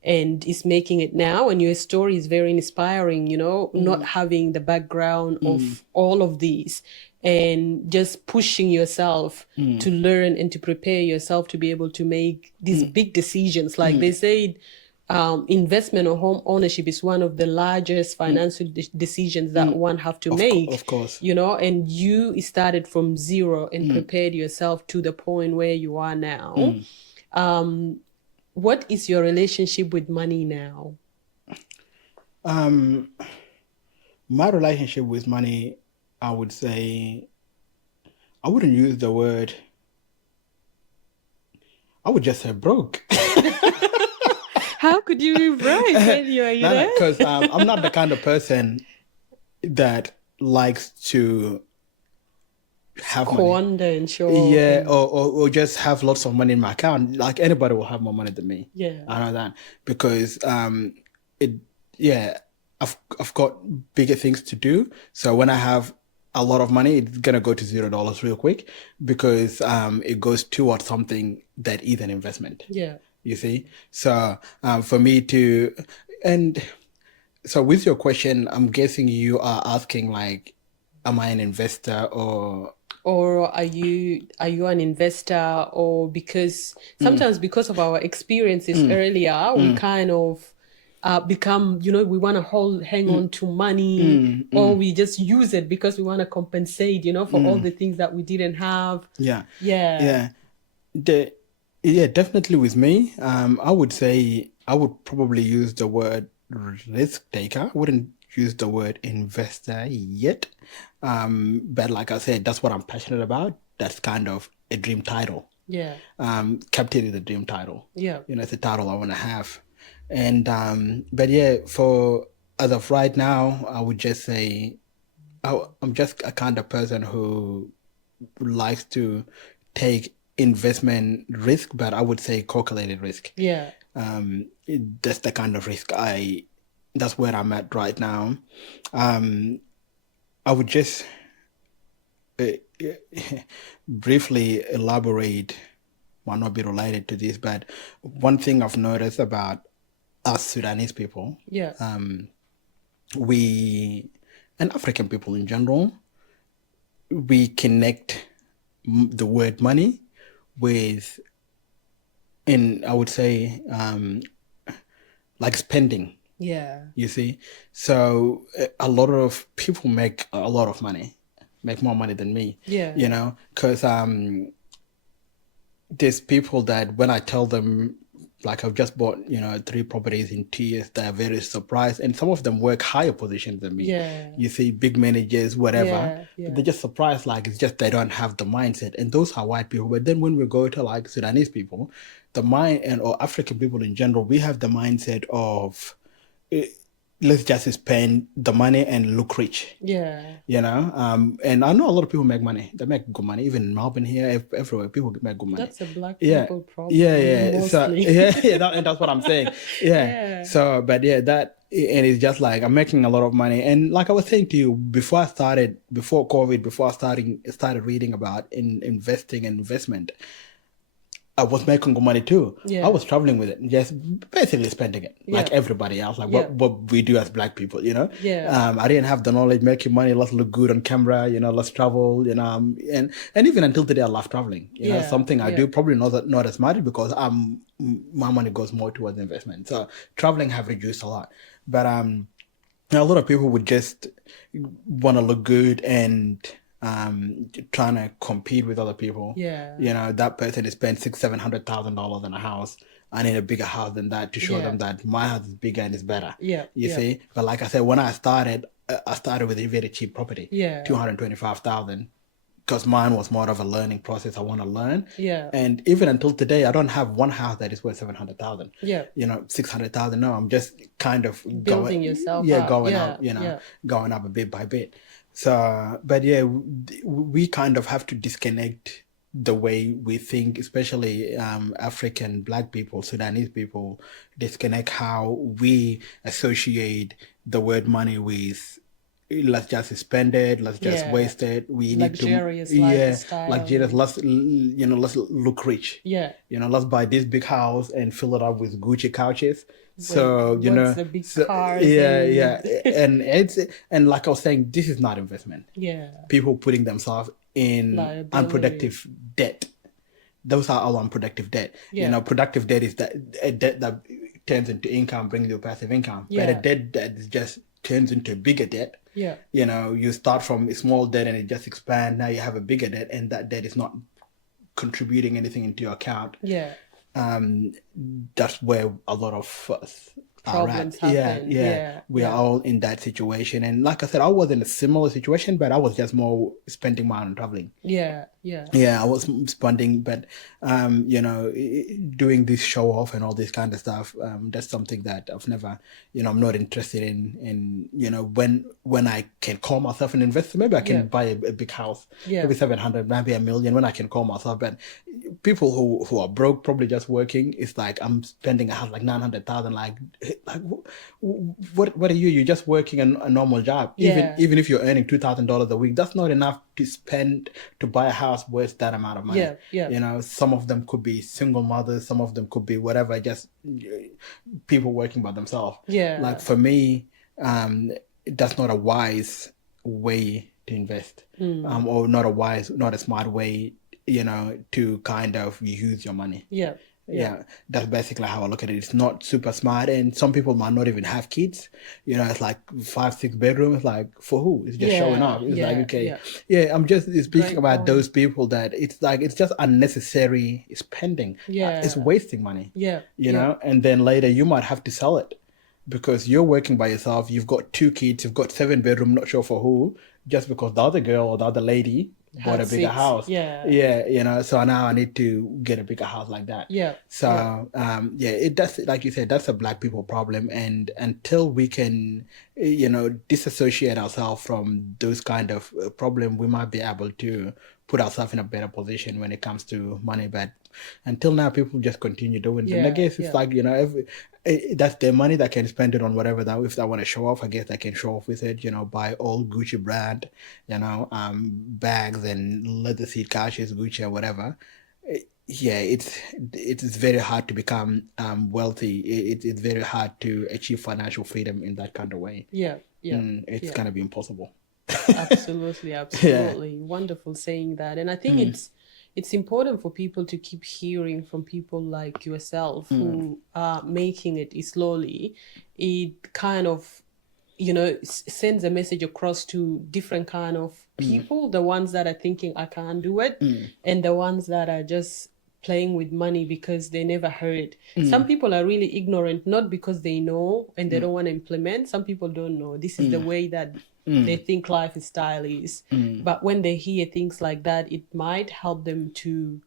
and is making it now. And your story is very inspiring, you know, not having the background of all of these, and just pushing yourself to learn and to prepare yourself to be able to make these big decisions. Like they said, investment or home ownership is one of the largest financial decisions that one have to make. Of course. You know, and you started from zero and prepared yourself to the point where you are now. What is your relationship with money now? My relationship with money, I would say, I wouldn't use the word, I would just say broke. How could you be broke when you're, you know? Because I'm not the kind of person that likes to have money. Squander and show. Yeah, or just have lots of money in my account. Like, anybody will have more money than me. Yeah. I know that, because I've got bigger things to do. So when I have a lot of money, it's gonna go to $0 real quick, because it goes towards something that is an investment. Yeah. You see? So for me to, and so with your question, I'm guessing you are asking, like, am I an investor, or are you an investor? Or because sometimes because of our experiences earlier, we kind of become, you know, we want to hang on to money, or we just use it because we want to compensate, you know, for all the things that we didn't have. Yeah. Yeah. Yeah, definitely with me, I would say I would probably use the word risk taker. I wouldn't use the word investor yet. But like I said, that's what I'm passionate about. That's kind of a dream title. Yeah. Captain is a dream title. Yeah. You know, it's a title I want to have. And but yeah, for as of right now, I would just say I'm just a kind of person who likes to take investment risk, but I would say calculated risk. Yeah. That's the kind of risk I that's where I'm at right now. I would just uh, briefly elaborate, might not be related to this, but one thing I've noticed about us Sudanese people, Yeah. we and African people in general, we connect the word money with, in I would say, like spending. Yeah. You see, so a lot of people make a lot of money, make more money than me. Yeah. You know, because there's people that when I tell them, like I've just bought, 3 properties in 2 years, they're very surprised, and some of them work higher positions than me. Yeah. You see, big managers, whatever. Yeah, yeah. They're just surprised, like it's just they don't have the mindset, and those are white people. But then when we go to like Sudanese people, the mind or African people in general, we have the mindset of let's just spend the money and look rich. Yeah. And I know a lot of people make money. They make good money, even in Melbourne here, everywhere. People make good money. That's a black Yeah. people problem. Yeah. So Mostly. and that's what I'm saying. Yeah. Yeah. So, but yeah, that, and it's just like I'm making a lot of money. And like I was saying to you before COVID, before I started reading about investing and investment, I was making good money too. Yeah. I was traveling with it, just basically spending it like Yeah. everybody else, like Yeah. what we do as black people, Yeah. I didn't have the knowledge making money. Let's look good on camera, let's travel, and even until today, I love traveling. Yeah. Something I Yeah. do, probably not as much because my money goes more towards investment. So traveling have reduced a lot, but a lot of people would just want to look good and trying to compete with other people. Yeah. That person has spent $600,000-700,000 on a house. I need a bigger house than that to show Yeah. them that my house is bigger and it's better. Yeah. You Yeah. see, but like I said, when I started with a very cheap property. Yeah. 225,000, because mine was more of a learning process. I want to learn. Yeah. And even until today, I don't have one house that is worth 700,000. Yeah. 600,000. No, I'm just kind of Building yourself yeah, up. going Yeah. up. Yeah. Going up a bit by bit. So, but yeah, we kind of have to disconnect the way we think, especially African black people, Sudanese people, disconnect how we associate the word money with let's just spend it, let's just Yeah. waste it. We need Luxurious to lifestyle. luxurious. Let's look rich. Yeah. Let's buy this big house and fill it up with Gucci couches. So What's the big cars yeah, and- and like I was saying, this is not investment. Yeah. People putting themselves in Liability. unproductive debt. Those are all unproductive debt. Yeah. Productive debt is that a debt that turns into income, brings you passive income. Yeah. But a debt that is just turns into a bigger debt. Yeah. You start from a small debt and it just expands. Now you have a bigger debt, and that debt is not contributing anything into your account. Yeah. That's where a lot of us Problems are at. happen. Yeah. We are all in that situation. And like I said, I was in a similar situation, but I was just more spending money on traveling. Yeah. Yeah. Yeah, I was spending, but doing this show off and all this kind of stuff, that's something that I've never, I'm not interested in. And when I can call myself an investor, maybe I can buy a big house, Yeah. maybe 700, maybe $1 million. When I can call myself, but people who are broke, probably just working, it's like I'm spending a house like 900,000. Like what are you? You're just working a normal job. Yeah. Even if you're earning $2,000 a week, that's not enough to spend to buy a house worth that amount of money. Yeah. Some of them could be single mothers, some of them could be whatever, just people working by themselves. Yeah. Like for me, that's not a wise way to invest, or not a smart way, to kind of use your money. Yeah, that's basically how I look at it. It's not super smart, and some people might not even have kids. It's like 5-6 bedrooms. Like for who? It's just showing off. It's like okay, I'm just speaking Great about point. those people that it's like it's just unnecessary spending. Yeah. It's wasting money. Yeah. You know, and then later you might have to sell it because you're working by yourself. You've got 2 kids. You've got 7 bedroom. Not sure for who. Just because the other girl or the other lady bought a Had bigger six. house. Yeah. Yeah, you know, so now I need to get a bigger house like that. Yeah. So yeah, it does, like you said, that's a black people problem, and until we can, you know, disassociate ourselves from those kind of problem, we might be able to put ourselves in a better position when it comes to money. But until now, people just continue doing it. And I guess it's like, you know, that's their money. That can spend it on whatever that, if they want to show off, I guess they can show off with it, you know, buy all Gucci brand, you know, bags and leather seat couches, Gucci or whatever. Yeah, it's very hard to become wealthy. It's very hard to achieve financial freedom in that kind of way. Yeah. It's gonna be impossible. Absolutely, absolutely. Wonderful saying that. And I think it's important for people to keep hearing from people like yourself who are making it slowly. It kind of, you know, sends a message across to different kind of people, the ones that are thinking I can't do it, and the ones that are just playing with money because they never heard. Some people are really ignorant, not because they know and they don't want to implement. Some people don't know. This is the way that they think lifestyle is. But when they hear things like that, it might help them to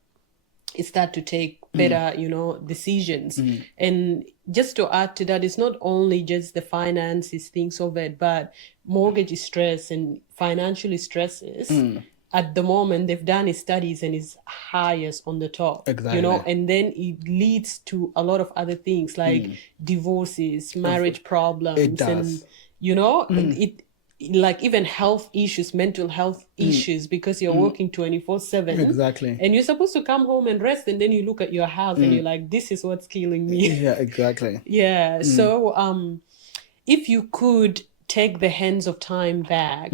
start to take better, you know, decisions. And just to add to that, it's not only just the finances, things of it, but mortgage stress and financial stresses. At the moment, they've done studies and is highest on the top, you know, and then it leads to a lot of other things like divorces, marriage problems, and, you know, it like even health issues, mental health issues, because you're working 24/7. Exactly. And you're supposed to come home and rest, and then you look at your house and you're like, this is what's killing me. Yeah, exactly. Yeah. So if you could take the hands of time back,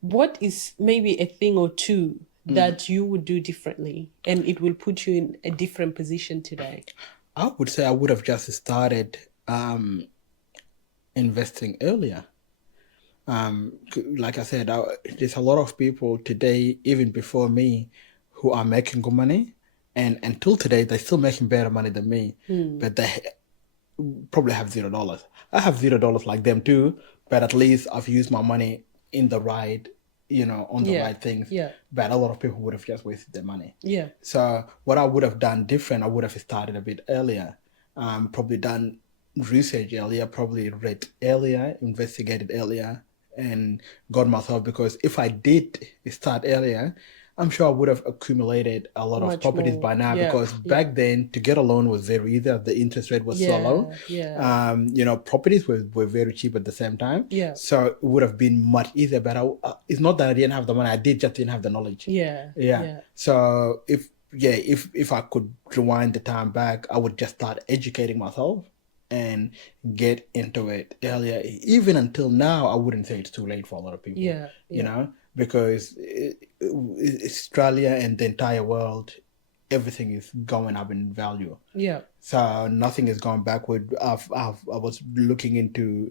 what is maybe a thing or two that you would do differently and it will put you in a different position today? I would say I would have just started investing earlier. Like I said, there's a lot of people today, even before me, who are making good money, and until today they're still making better money than me, but they probably have $0. I have $0 like them too, but at least I've used my money in the right, you know, on the right things. But a lot of people would have just wasted their money. So what I would have done different, I would have started a bit earlier, probably done research earlier, probably read earlier, investigated earlier, and got myself, because if I did start earlier, I'm sure I would have accumulated a lot of properties by now, because back then to get a loan was very easy. The interest rate was so low. You know, properties were very cheap at the same time. So it would have been much easier. But it's not that I didn't have the money. I just didn't have the knowledge. So if I could rewind the time back, I would just start educating myself and get into it earlier. Even until now, I wouldn't say it's too late for a lot of people. You know, because Australia and the entire world, everything is going up in value. So nothing is going backward. I was looking into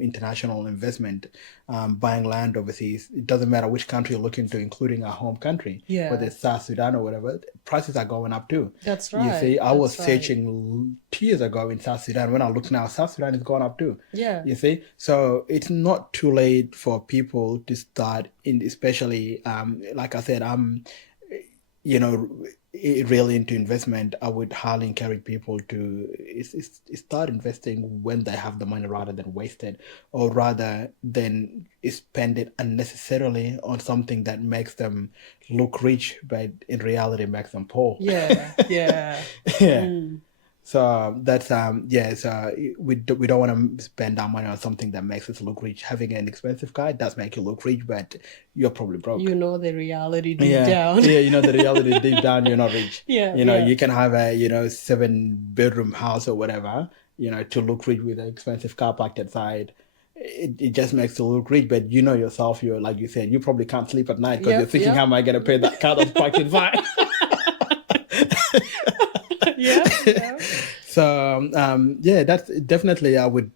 international investment, buying land overseas. It doesn't matter which country you're looking to, including our home country, whether it's South Sudan or whatever. Prices are going up too. That's right. You see, I was searching 2 years ago in South Sudan. When I look now, South Sudan is going up too. You see, so it's not too late for people to start in, especially like I said, I'm, you know, really into investment. I would highly encourage people to start investing when they have the money, rather than waste it, or rather than spend it unnecessarily on something that makes them look rich, but in reality makes them poor. So that's so we don't want to spend our money on something that makes us look rich. Having an expensive car does make you look rich, but you're probably broke. You know the reality deep down. You know the reality deep down. You're not rich. You know, you can have a 7-bedroom house or whatever, you know, to look rich with an expensive car parked outside. It just makes you look rich, but you know yourself. You're, like you said, you probably can't sleep at night because you're thinking, how am I going to pay that car that's parked inside? So that's definitely, I would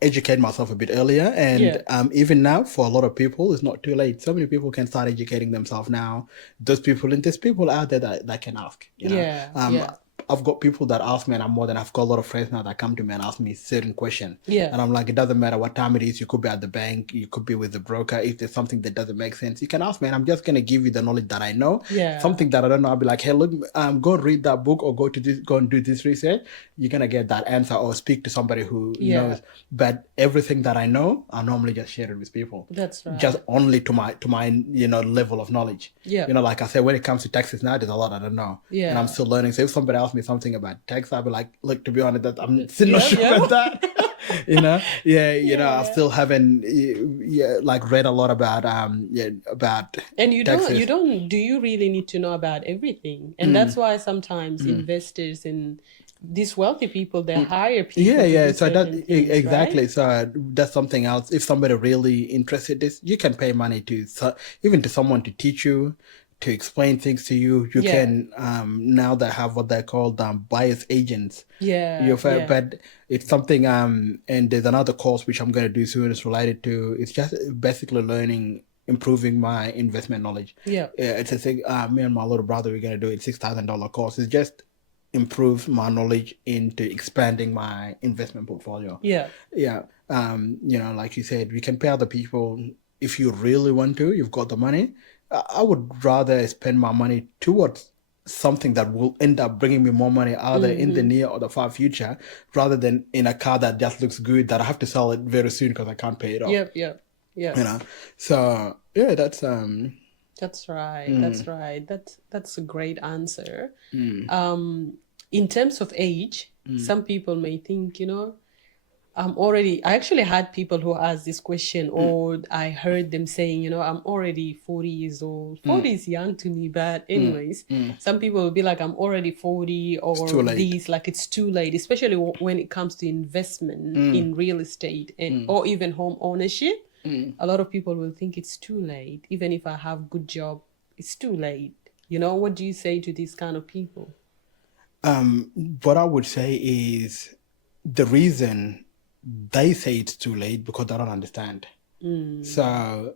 educate myself a bit earlier, and even now, for a lot of people, it's not too late. So many people can start educating themselves now. There's people out there that can ask, you know. I've got people that ask me, and I've got a lot of friends now that come to me and ask me certain questions. Yeah. And I'm like, it doesn't matter what time it is. You could be at the bank, you could be with the broker. If there's something that doesn't make sense, you can ask me, and I'm just gonna give you the knowledge that I know. Yeah. Something that I don't know, I'll be like, hey, look, go and read that book, or go and do this research. You're gonna get that answer, or speak to somebody who knows. But everything that I know, I normally just share it with people. That's right. Just only to my level of knowledge. Yeah. Like I said, when it comes to taxes now, there's a lot I don't know. Yeah. And I'm still learning. So if somebody asks me something about tax, I'll be like, look, to be honest, that I'm still not sure about that. I still haven't read a lot about about and you taxes. Do you really need to know about everything? And that's why sometimes investors and these wealthy people, they hire people to do so that things, exactly right? So that's something else. If somebody really interested in this, you can pay money to even to someone to teach you, to explain things to you. You can now they have what they call buyer's agents. But it's something and there's another course which I'm going to do soon. It's related to, it's just basically learning, improving my investment knowledge. It's a thing. Me and my little brother, we're going to do it, $6,000 course. It's just improve my knowledge into expanding my investment portfolio. Like you said, we can pay other people if you really want to. You've got the money. I would rather spend my money towards something that will end up bringing me more money either in the near or the far future, rather than in a car that just looks good that I have to sell it very soon because I can't pay it off. So that's right. That's right. That's a great answer. In terms of age, some people may think, I actually had people who asked this question, or I heard them saying, I'm already 40 years old. 40 is young to me, but anyways, some people will be like, I'm already 40, or these, like it's too late, especially when it comes to investment in real estate or even home ownership. A lot of people will think it's too late. Even if I have good job, it's too late. What do you say to these kind of people? What I would say is the reason they say it's too late because they don't understand. So,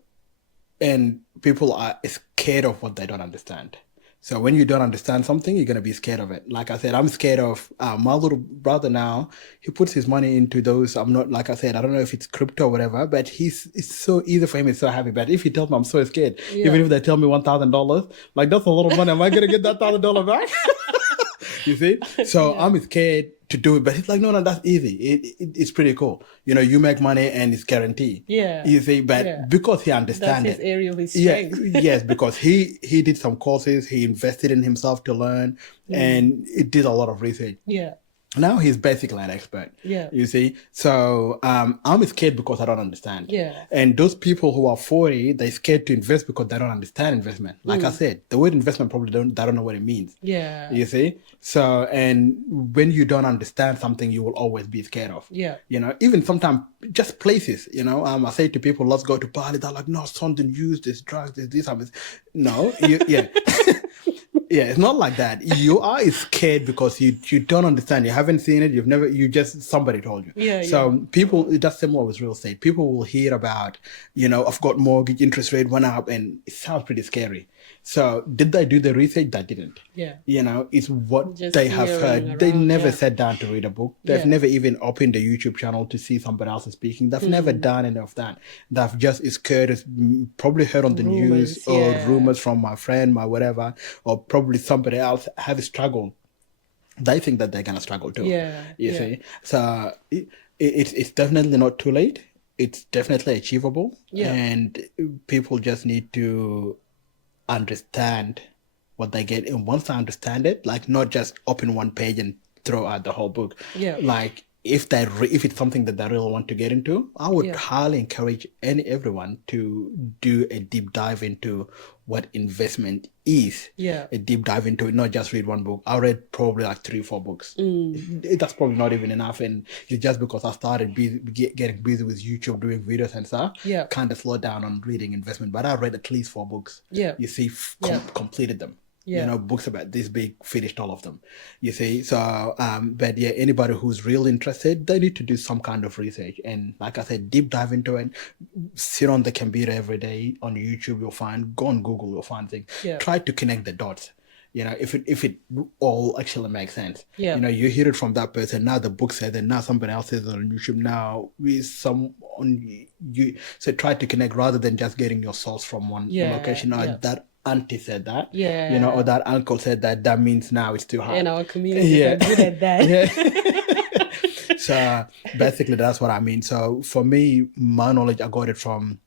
and people are scared of what they don't understand. So when you don't understand something, you're going to be scared of it. Like I said, I'm scared of my little brother now. He puts his money into those. I'm not, like I said, I don't know if it's crypto or whatever, but it's so easy for him. He's so happy. But if he tells me, I'm so scared. Even if they tell me $1,000, like that's a lot of money. Am I going to get that $1,000 back? You see? So I'm scared to do it, but he's like, no, that's easy. It's pretty cool. You make money and it's guaranteed. You see, but because he understands that's his area of his strength. Yes, because he did some courses, he invested in himself to learn, and it did a lot of research. Now he's basically an expert. You see? So I'm scared because I don't understand. And those people who are 40, they're scared to invest because they don't understand investment. Like I said, the word investment probably they don't know what it means. You see? So, and when you don't understand something, you will always be scared of. Even sometimes just places, I say to people, let's go to Bali. They're like, no, son, don't use this drugs, this. No, it's not like that. You are scared because you don't understand. You haven't seen it. Somebody told you. So people, that's similar with real estate. People will hear about, I've got mortgage, interest rate went up, and it sounds pretty scary. So did they do the research? They didn't. It's what Just they have heard. around, They never sat down to read a book. They've never even opened a YouTube channel to see somebody else speaking. They've never done any of that. They've just scared, probably heard on the news or rumors from my friend, my whatever, or probably somebody else have struggled. They think that they're going to struggle too. You see? So it's definitely not too late. It's definitely achievable. And people just need to understand what they get, and once I understand it, like not just open one page and throw out the whole book. Like if it's something that they really want to get into, I would highly encourage everyone to do a deep dive into what investment is. A deep dive into it, not just read one book. I read probably like 3-4 books. That's probably not even enough, and it's just because I started getting busy with YouTube, doing videos and stuff, kind of slowed down on reading investment. But I read at least 4 books. You see, completed them. Books about this big, finished all of them. You see, so but anybody who's really interested, they need to do some kind of research, and like I said, deep dive into it. Sit on the computer every day on YouTube. Go on Google, you'll find things. Try to connect the dots. you know, if it all actually makes sense. Yeah. You know, you hear it from that person, now the book says it, now somebody else says it on YouTube, now with some on you. So try to connect rather than just getting your source from one location. Or that auntie said that, you know, or that uncle said that, that means now it's too hard. And our communities are good at that. Yeah. So basically that's what I mean. So for me, my knowledge, I got it from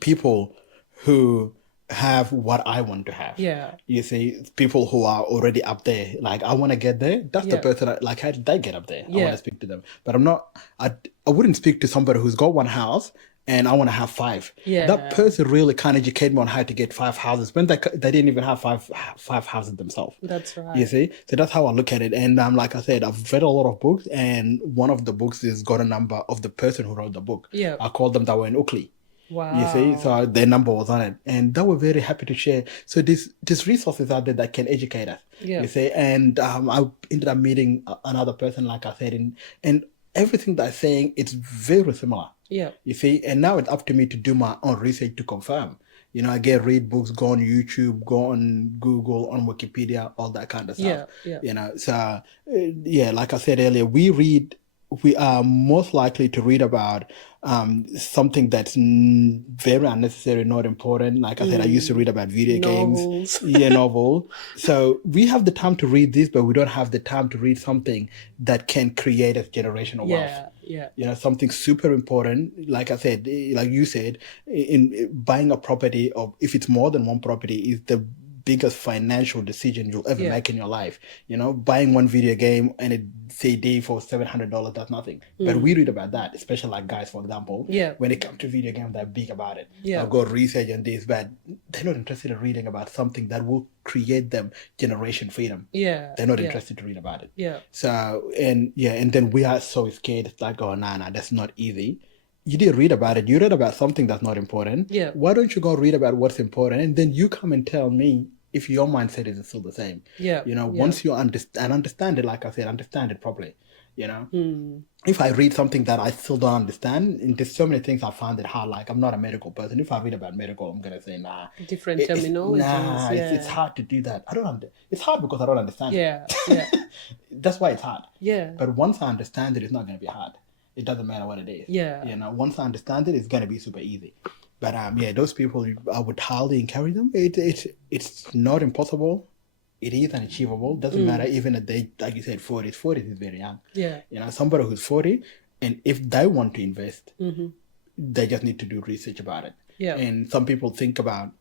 people who have what I want to have. Yeah. You see, people who are already up there. Like, I want to get there. That's the person. Like, how did they get up there? I want to speak to them. But I'm not. I wouldn't speak to somebody who's got one house and I want to have 5. Yeah. That person really can't educate me on how to get 5 houses when they didn't even have five houses themselves. That's right. You see, so that's how I look at it. And like I said, I've read a lot of books, and one of the books has got a number of the person who wrote the book. Yeah. I called them that were in Oakley. Wow. You see, so their number was on it, and they were very happy to share. So there's resources out there that can educate us. Yeah. You see, and I ended up meeting another person, like I said, and everything they're saying, it's very similar. Yeah. You see, and now it's up to me to do my own research to confirm. You know, read books, go on YouTube, go on Google, on Wikipedia, all that kind of stuff. Yeah. Yeah. You know, so like I said earlier, we are most likely to read about something that's very unnecessary, not important. Like I said, I used to read about video games. Novel. So we have the time to read this, but we don't have the time to read something that can create a generational wealth. Yeah. You know, something super important. Like I said, like you said, in buying a property, or if it's more than one property, is the biggest financial decision you'll ever make in your life. You know, buying one video game and a CD for $700, that's nothing. But we read about that, especially like guys, for example. Yeah. When it comes to video games, they're big about it. Yeah. They'll go research and this, but they're not interested in reading about something that will create them generation freedom. Yeah. They're not interested to read about it. Yeah. So, and then we are so scared. It's like, oh, nah, that's not easy. You didn't read about it. You read about something that's not important. Yeah. Why don't you go read about what's important? And then you come and tell me if your mindset is still the same. Yeah. You know, once you understand it, like I said, understand it properly. You know, if I read something that I still don't understand, and there's so many things I find it hard. Like, I'm not a medical person. If I read about medical, I'm gonna say, nah. Different terminologies. It's hard to do that. It's hard because I don't understand it. Yeah. That's why it's hard. Yeah. But once I understand it, it's not gonna be hard. It doesn't matter what it is. Yeah. You know, once I understand it, it's gonna be super easy. But those people, I would highly encourage them. It's not impossible. It is unachievable. Doesn't matter even at they, like you said, 40s. 40s is very young. Yeah. You know, somebody who's 40, and if they want to invest, they just need to do research about it. Yeah. And some people think about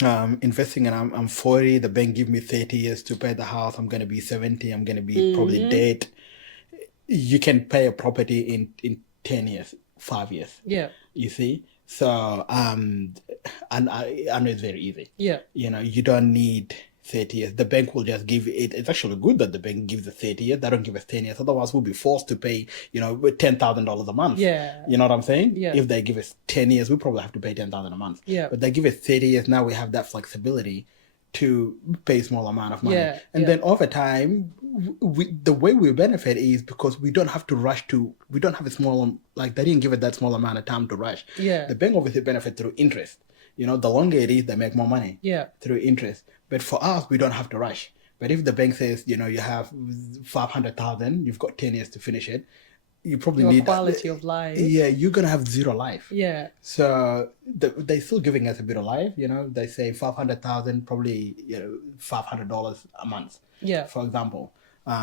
investing, and I'm 40. The bank give me 30 years to pay the house. I'm going to be 70. I'm going to be probably dead. You can pay a property in 10 years, 5 years. Yeah. You see. So and I know it's very easy. Yeah. You know, you don't need 30 years. The bank will just give it. It's actually good that the bank gives us 30 years. They don't give us 10 years. Otherwise, we'll be forced to pay, you know, $10,000 a month. Yeah. You know what I'm saying? Yeah. If they give us 10 years, we probably have to pay $10,000 a month. Yeah. But they give us 30 years. Now we have that flexibility to pay a small amount of money. Yeah. And then over time, the way we benefit is because we don't have to rush to, we don't have a small, like they didn't give it that small amount of time to rush. Yeah. The bank obviously benefit through interest. You know, the longer it is, they make more money. Yeah. Through interest. But for us, we don't have to rush. But if the bank says, you know, you have 500,000, you've got 10 years to finish it, you probably Your need quality of life. Yeah, you're gonna have zero life. Yeah. So they're still giving us a bit of life. You know, they say 500,000, probably, you know, $500 a month. Yeah. For example,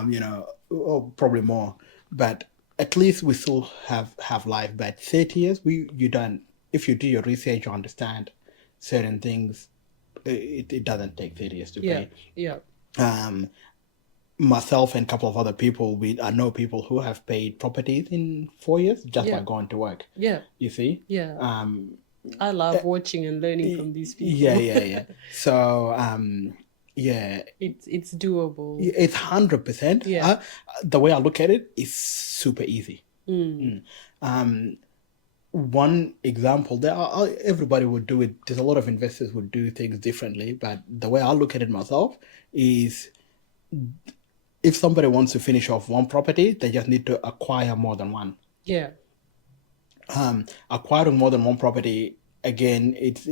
you know, or probably more. But at least we still have life. But 30 years, you don't. If you do your research, you understand certain things. It doesn't take 30 years to pay. Yeah. Myself and a couple of other people, I know people who have paid properties in 4 years just by going to work. Yeah. You see? Yeah. I love watching and learning from these people. Yeah. So, yeah. It's doable. It's 100%. Yeah. The way I look at it is super easy. One example, everybody would do it. There's a lot of investors would do things differently, but the way I look at it myself is, if somebody wants to finish off one property, they just need to acquire more than one. Yeah. Acquiring more than one property again, it's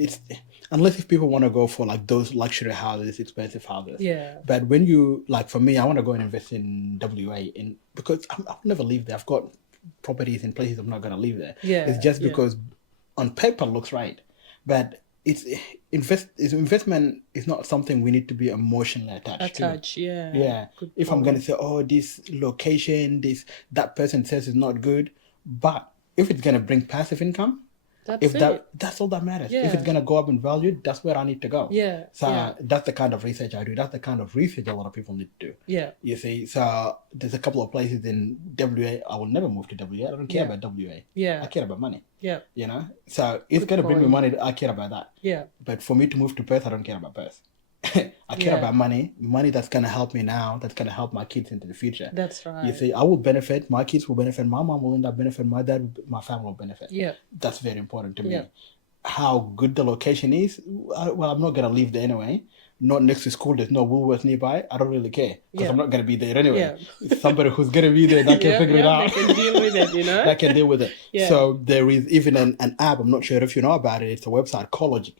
unless if people want to go for like those luxury houses, expensive houses. Yeah. But when you like, for me, I want to go and invest in WA, because I'll never leave there. I've got properties in places I'm not going to live there. Yeah, It's just yeah. because on paper looks right, but investment is not something we need to be emotionally attached to. Yeah. Yeah. Good If I'm point. going to say, oh, this location, that person says is not good, but if it's going to bring passive income, That's it. that's all that matters. If Yeah. it's going to go up in value, that's where I need to go. Yeah, So yeah. that's the kind of research I do. That's the kind of research a lot of people need to do. Yeah. You see, so there's a couple of places in WA. I will never move to WA. I don't care Yeah. about WA. Yeah. I care about money. Yeah. You know, so it's Good going to bring me point. money. I care about that. Yeah. But for me to move to Perth, I don't care about Perth. I care Yeah. about money that's going to help me now, that's going to help my kids into the future. That's right. You see, I will benefit, my kids will benefit, my mom will end up benefiting, my dad, my family will benefit. Yeah. That's very important to me. Yeah. How good the location is, well, I'm not going to live there anyway. Not next to school, there's no Woolworths nearby. I don't really care because Yeah. I'm not going to be there anyway. Yeah. It's somebody who's going to be there that can figure it out. They can deal with it, you know? That can deal with it. Yeah. So there is even an app, I'm not sure if you know about it, it's a website, CoreLogic.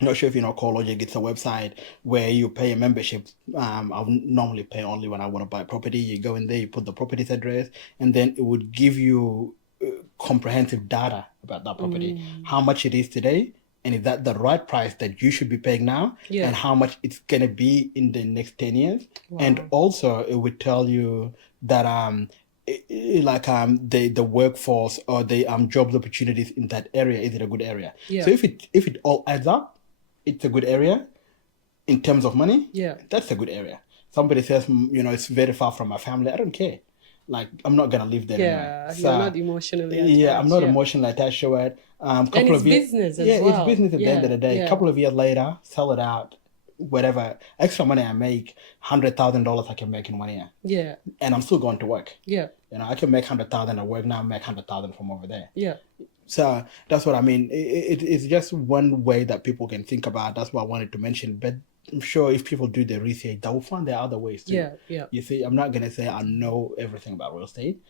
I'm not sure if you know CoreLogic. It's a website where you pay a membership. I'll normally pay only when I want to buy property. You go in there, you put the property's address, and then it would give you comprehensive data about that property, how much it is today, and is that the right price that you should be paying now, Yeah. and how much it's gonna be in the next 10 years. And also, it would tell you that the workforce or the job opportunities in that area, is it a good area? Yeah. So if it all adds up, it's a good area in terms of money. Yeah. That's a good area. Somebody says, it's very far from my family. I don't care. Like, I'm not gonna live there Yeah. anyway. You're not emotionally attached. Yeah, I'm not yeah. emotionally attached to it. And it's business as well. It's business at the end of the day. Yeah. A couple of years later, sell it out, whatever extra money I make, $100,000 I can make in 1 year, Yeah. and I'm still going to work. Yeah. I can make 100,000 at work now, make 100,000 from over there. Yeah. So that's what I mean. It's just one way that people can think about. That's what I wanted to mention. But I'm sure if people do their research, they will find there are other ways too. Yeah. Yeah. You see, I'm not gonna say I know everything about real estate.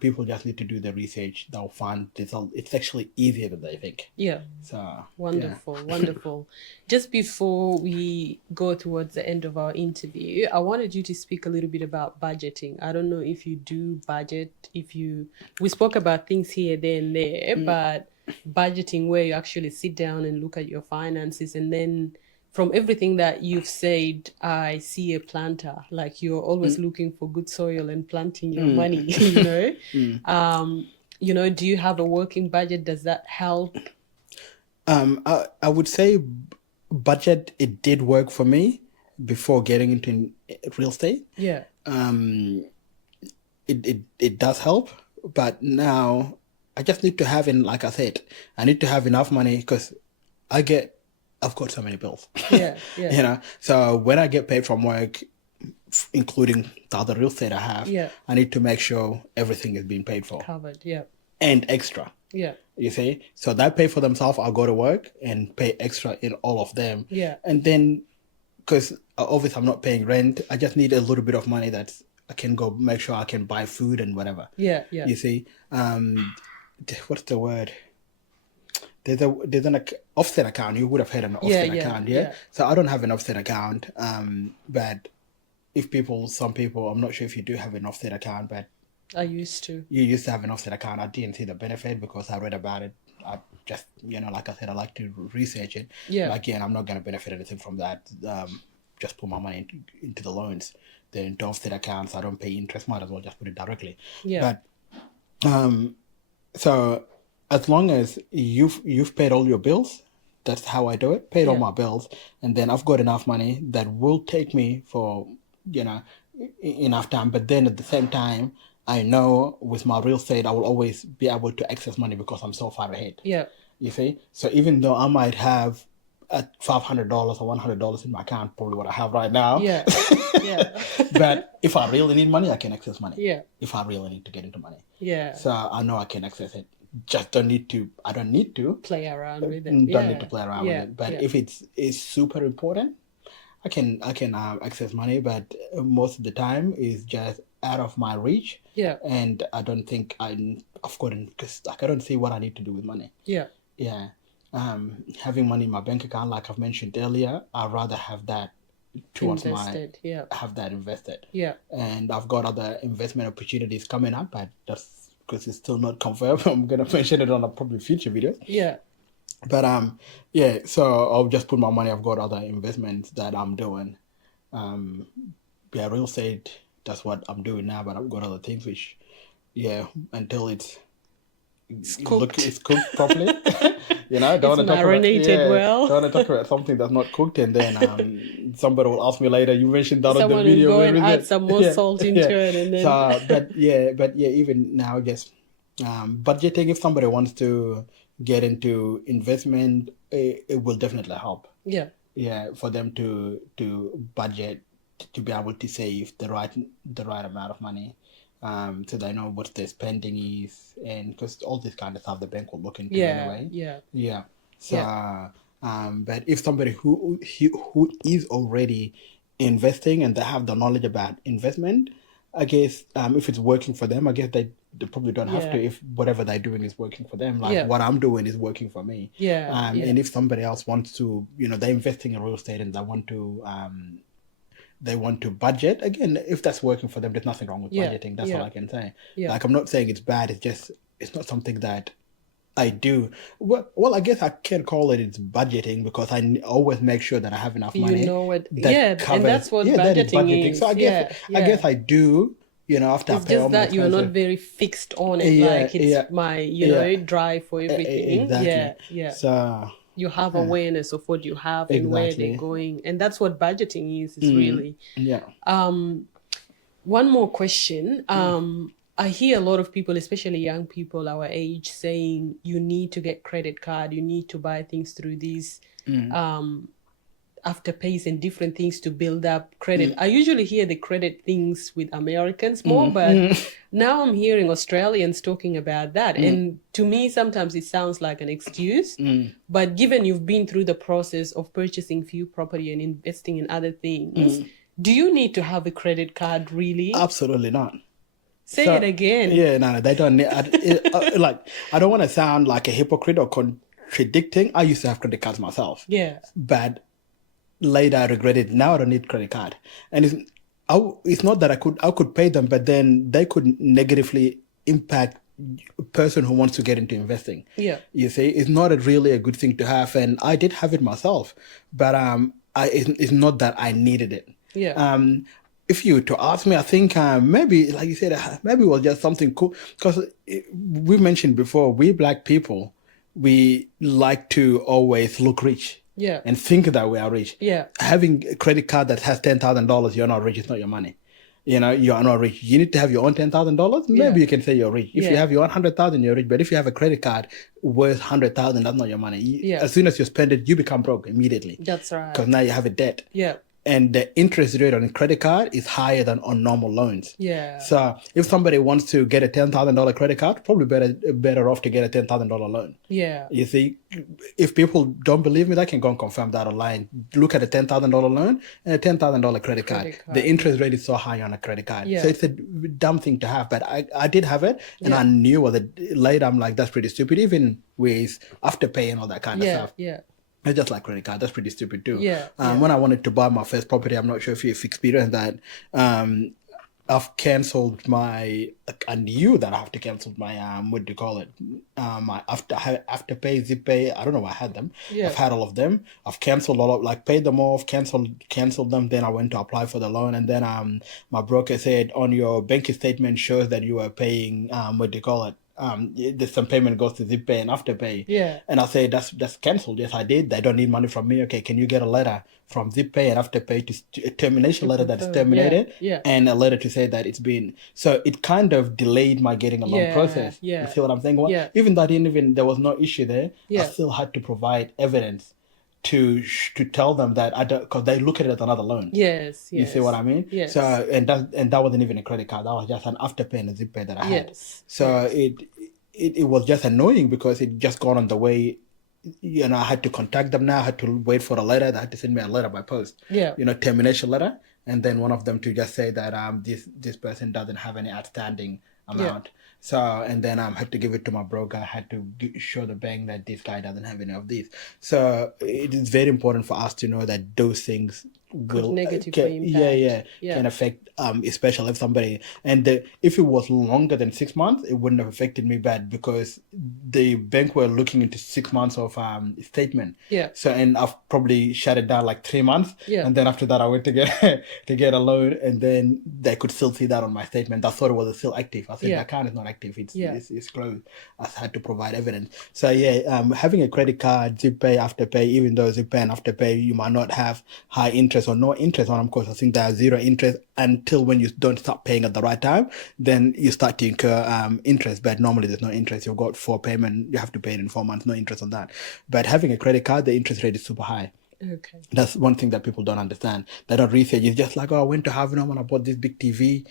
People just need to do the research. They'll find it's actually easier than they think. Yeah. So Wonderful, wonderful. Just before we go towards the end of our interview, I wanted you to speak a little bit about budgeting. I don't know if you do budget, we spoke about things here, there and there, but budgeting where you actually sit down and look at your finances, and then from everything that you've said, I see a planter, like you're always looking for good soil and planting your money, do you have a working budget? Does that help? I would say budget, it did work for me before getting into real estate. Yeah. It does help, but now I just need to have like I said, I need to have enough money because I've got so many bills. Yeah, yeah. So when I get paid from work, including the other real estate I have, I need to make sure everything is being paid for. Covered, yeah. And extra. Yeah. You see? So they pay for themselves, I'll go to work and pay extra in all of them. Yeah. And then, because obviously I'm not paying rent, I just need a little bit of money that I can go make sure I can buy food and whatever. Yeah, yeah. You see? What's the word? There's an offset account. You would have had an offset account, yeah? So I don't have an offset account, but some people, I'm not sure if you do have an offset account, but I used to. You used to have an offset account. I didn't see the benefit because I read about it. I just, like I said, I like to research it. Yeah. But again, I'm not going to benefit anything from that. Just put my money into the loans. The offset accounts, I don't pay interest. Might as well just put it directly. Yeah. But so as long as you've paid all your bills, that's how I do it. Paid all my bills, and then I've got enough money that will take me for enough time. But then at the same time, I know with my real estate, I will always be able to access money because I'm so far ahead. Yeah. You see? So even though I might have $500 or $100 in my account, probably what I have right now. Yeah. Yeah. But if I really need money, I can access money. Yeah. If I really need to get into money. Yeah. So I know I can access it. Just I don't need to play around with it. Don't need to play around with it. But if it's super important, I can access money, but most of the time is just out of my reach. Yeah. And I don't think I've gotten, because I don't see what I need to do with money. Yeah. Yeah. having money in my bank account, like I've mentioned earlier, I'd rather have that towards Invested, yeah. have that invested. Yeah. And I've got other investment opportunities coming up, but that's because it's still not confirmed. I'm gonna mention it on a probably future video. Yeah. But yeah, so I'll just put my money. I've got other investments that I'm doing. Yeah, real estate, that's what I'm doing now, but I've got other things which, yeah, until it's cooked properly. Don't It's want to talk about marinated well. don't want to talk about something that's not cooked, and then somebody will ask me later. You mentioned that on the Someone will video. go Where and is add it? some more salt into it, and then So, but yeah, even now, I guess budgeting. If somebody wants to get into investment, it will definitely help. yeah. Yeah, for them to budget, to be able to save the right amount of money, so they know what their spending is, and because all this kind of stuff the bank will look into anyway. Yeah. So, but if somebody who is already investing and they have the knowledge about investment, I guess if it's working for them, I guess they probably don't have to if whatever they're doing is working for them. Like what I'm doing is working for me. And if somebody else wants to, they're investing in real estate and they want to budget, again, if that's working for them, there's nothing wrong with budgeting. That's all I can say. Like, I'm not saying it's bad. It's just, it's not something that I do. Well, I guess I can call it's budgeting because I always make sure that I have enough money. You know what? That covers, and that's what that is budgeting is. So I guess I do. After it's I pay all just my that you're not very fixed on it. Like it's my, drive for everything. Exactly. So you have awareness of what you have and where they're going, and that's what budgeting is. It's really. One more question. I hear a lot of people, especially young people our age, saying you need to get credit card, you need to buy things through these afterpays and different things to build up credit. I usually hear the credit things with Americans more, but now I'm hearing Australians talking about that. And to me, sometimes it sounds like an excuse. But given you've been through the process of purchasing few property and investing in other things, do you need to have a credit card really? Absolutely not. Say it again. Yeah, no, they don't need. I don't want to sound like a hypocrite or contradicting. I used to have credit cards myself. Yeah. But later I regretted. Now I don't need credit card, and it's not that I could pay them, but then they could negatively impact a person who wants to get into investing. Yeah. You see, it's not really a good thing to have, and I did have it myself, but it's not that I needed it. Yeah. If you were to ask me, I think maybe, like you said, maybe it was just something cool. Because we mentioned before, we black people, we like to always look rich. Yeah. And think that we are rich. Yeah. Having a credit card that has $10,000, you're not rich. It's not your money. You are not rich. You need to have your own $10,000. Maybe you can say you're rich. If you have your own 100,000, you're rich. But if you have a credit card worth 100,000, that's not your money. As soon as you spend it, you become broke immediately. That's right. Because now you have a debt. Yeah. And the interest rate on a credit card is higher than on normal loans. Yeah. So if somebody wants to get a $10,000 credit card, probably better off to get a $10,000 loan. Yeah. You see, if people don't believe me, they can go and confirm that online. Look at a $10,000 loan and a $10,000 credit card. The interest rate is so high on a credit card. Yeah. So it's a dumb thing to have. But I did have it, and I knew later I'm like, that's pretty stupid. Even with Afterpay and all that kind of stuff. Yeah. It's just like credit card. That's pretty stupid too. Yeah. When I wanted to buy my first property, I'm not sure if you've experienced that. I've cancelled I knew that I have to cancel my what do you call it? My Afterpay, ZipPay. I don't know why I had them. Yeah. I've had all of them. I've cancelled all of, like, paid them off, cancelled them. Then I went to apply for the loan, and then my broker said on your bank statement shows that you are paying what do you call it? There's some payment goes to ZipPay and Afterpay. Yeah. And I say that's cancelled. Yes, I did. They don't need money from me. Okay, can you get a letter from ZipPay and Afterpay to a termination letter that is terminated, and a letter to say that it's been. So it kind of delayed my getting a loan process. Yeah. You see what I'm saying? Even though there was no issue there, I still had to provide evidence to tell them that I don't, because they look at it as another loan. Yes. You see what I mean? Yes. So and that wasn't even a credit card. That was just an Afterpay and a ZipPay that I had. So it was just annoying because it just got on the way. I had to contact them now. I had to wait for a letter. They had to send me a letter by post. Yeah. Termination letter, and then one of them to just say that this person doesn't have any outstanding amount. So, and then I had to give it to my broker. I had to show the bank that this guy doesn't have any of these. So it is very important for us to know that those things Could will negatively yeah, impact. Yeah. can affect especially if somebody, and if it was longer than 6 months, it wouldn't have affected me bad because the bank were looking into 6 months of statement. Yeah. So, and I've probably shut it down like 3 months. Yeah. And then after that I went to get to get a loan, and then they could still see that on my statement. I thought it was still active. I said, Yeah. that account is not active. It's Yeah. it's closed. I had to provide evidence. So yeah, having a credit card, zip pay, afterpay, even though zip pay and afterpay you might not have high interest or no interest on them, because I think they have zero interest until when you don't start paying at the right time, then you start to incur interest. But normally there's no interest. You've got 4 payment, you have to pay it in 4 months, no interest on that. But having a credit card, the interest rate is super high. Okay. That's one thing that people don't understand. They don't research. It's just like, oh, I went to Harvard and I bought this big TV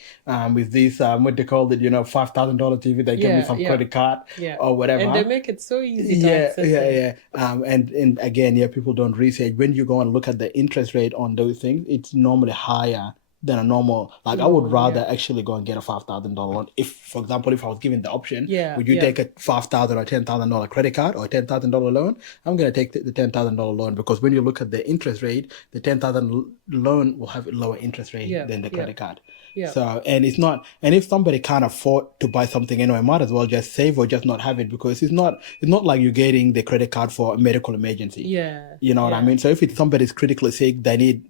with this, what they call it, $5,000 TV. They give me some credit card or whatever. And they make it so easy to access it. And again, people don't research. When you go and look at the interest rate on those things, it's normally higher than a normal. Like I would rather actually go and get a $5,000 loan. If, for example, if I was given the option, would you take a $5,000 or $10,000 credit card or a $10,000 loan? I'm gonna take the $10,000 loan, because when you look at the interest rate, the $10,000 loan will have a lower interest rate than the credit card. Yeah. So, and it's not, and if somebody can't afford to buy something anyway, might as well just save or just not have it, because it's not like you're getting the credit card for a medical emergency. Yeah. You know what I mean? So if it's somebody's critically sick, they need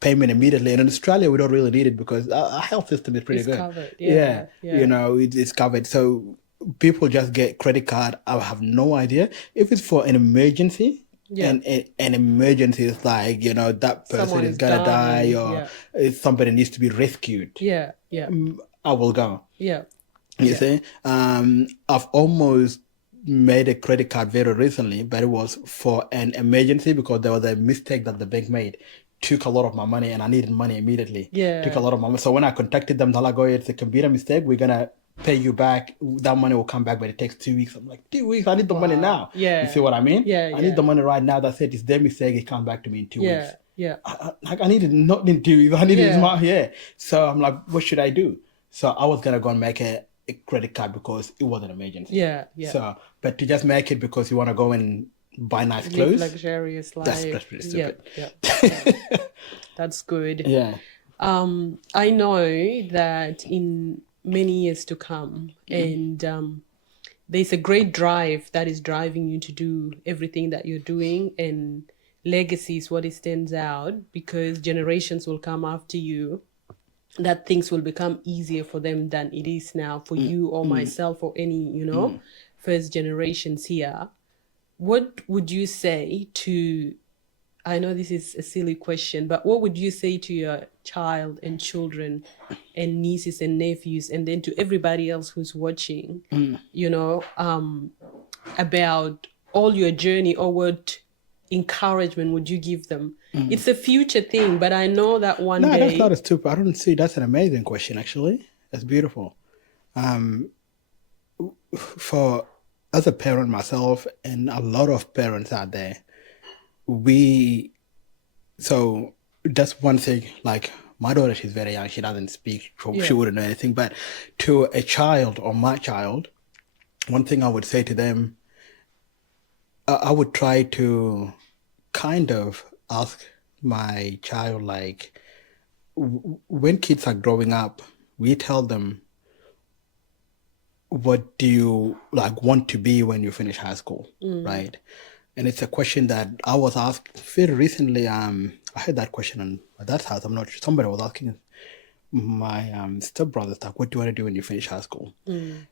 payment immediately. And in Australia, we don't really need it because our health system is pretty good. Covered. It's covered. So people just get credit card. I have no idea. If it's for an emergency, and an emergency is like, that person is gonna die, or if somebody needs to be rescued. I will go. You see? I've almost made a credit card very recently, but it was for an emergency because there was a mistake that the bank made. Took a lot of my money and I needed money immediately. Took a lot of my money. So when I contacted them, they're like, oh, it's a computer mistake. We're gonna pay you back. That money will come back, but it takes 2 weeks. I'm like, 2 weeks? I need the money now. You see what I mean? I need the money right now. That's it. It's their mistake. It comes back to me in 2 weeks. I needed not in 2 weeks. I needed it. So I'm like, what should I do? So I was gonna go and make a credit card because it was an emergency. So, but to just make it because you want to go and buy nice clothes, luxurious life. That's pretty stupid. That's good. I know that in many years to come, and there's a great drive that is driving you to do everything that you're doing, and legacy is what it stands out, because generations will come after you, that things will become easier for them than it is now for you or myself or any first generations here. What would you say to, I know this is a silly question, but what would you say to your child and children and nieces and nephews, and then to everybody else who's watching, about all your journey, or what encouragement would you give them? It's a future thing, but I know that one day... No, that's not a stupid. I don't see. That's an amazing question, actually. That's beautiful. As a parent myself, and a lot of parents out there, so that's one thing. Like my daughter, she's very young. She doesn't speak. She wouldn't know anything. But to a child or my child, one thing I would say to them, I would try to kind of ask my child, like, when kids are growing up, we tell them, what do you want to be when you finish high school, right? And it's a question that I was asked very recently. I heard that question on my dad's house. I'm not sure. Somebody was asking my stepbrother, like, what do you want to do when you finish high school?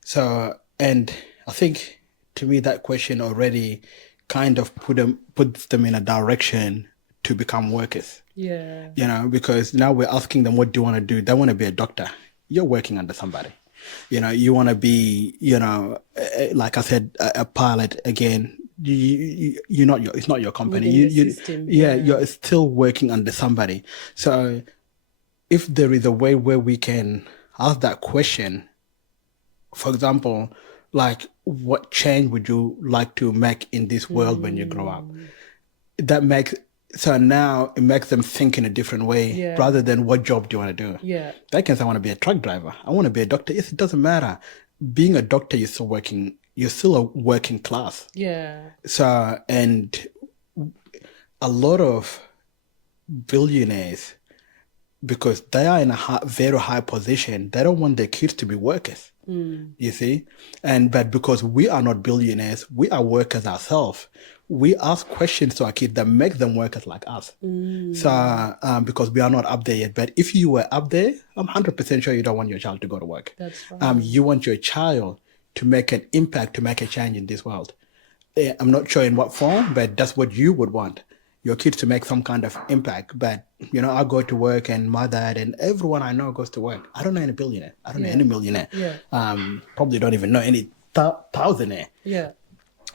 So, and I think to me that question already kind of puts them in a direction to become workers. Because now we're asking them, what do you want to do? They want to be a doctor. You're working under somebody. You want to be, like I said, a pilot again. It's not your company. You're still working under somebody. So if there is a way where we can ask that question, for example, like, what change would you like to make in this world when you grow up? So now it makes them think in a different way, rather than what job do you want to do? They can say, I want to be a truck driver. I want to be a doctor. Yes, it doesn't matter. being a doctor, you're still a working class. Yeah. So, and a lot of billionaires, because they are in a very high position, they don't want their kids to be workers. You see, but because we are not billionaires, we are workers ourselves. We ask questions to our kids that make them workers like us. So because we are not up there yet, but if you were up there, I'm 100% sure you don't want your child to go to work. That's right. You want your child to make an impact, to make a change in this world. I'm not sure in what form, but that's what you would want. Your kids to make some kind of impact. But, I go to work, and my dad and everyone I know goes to work. I don't know any billionaire. I don't know any millionaire. Probably don't even know any thousandaire. Yeah.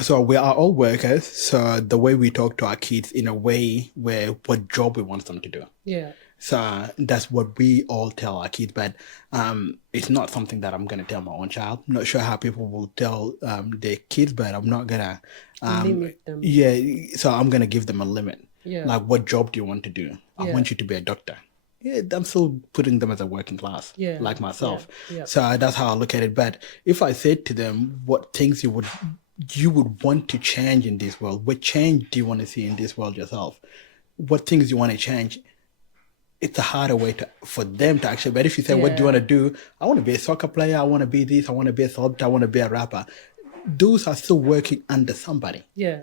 So we are all workers. So the way we talk to our kids in a way where what job we want them to do. Yeah. So that's what we all tell our kids. But it's not something that I'm going to tell my own child. I'm not sure how people will tell their kids, but I'm not going to limit them. Yeah, so I'm going to give them a limit. Yeah. Like, what job do you want to do? I want you to be a doctor. Yeah, I'm still putting them as a working class, like myself. Yeah. So that's how I look at it. But if I said to them, what things you would want to change in this world, what change do you want to see in this world yourself? What things you want to change? It's a harder way for them to actually. But if you say, what do you want to do? I want to be a soccer player. I want to be this. I want to be a celebrity. I want to be a rapper. Those are still working under somebody. Yeah.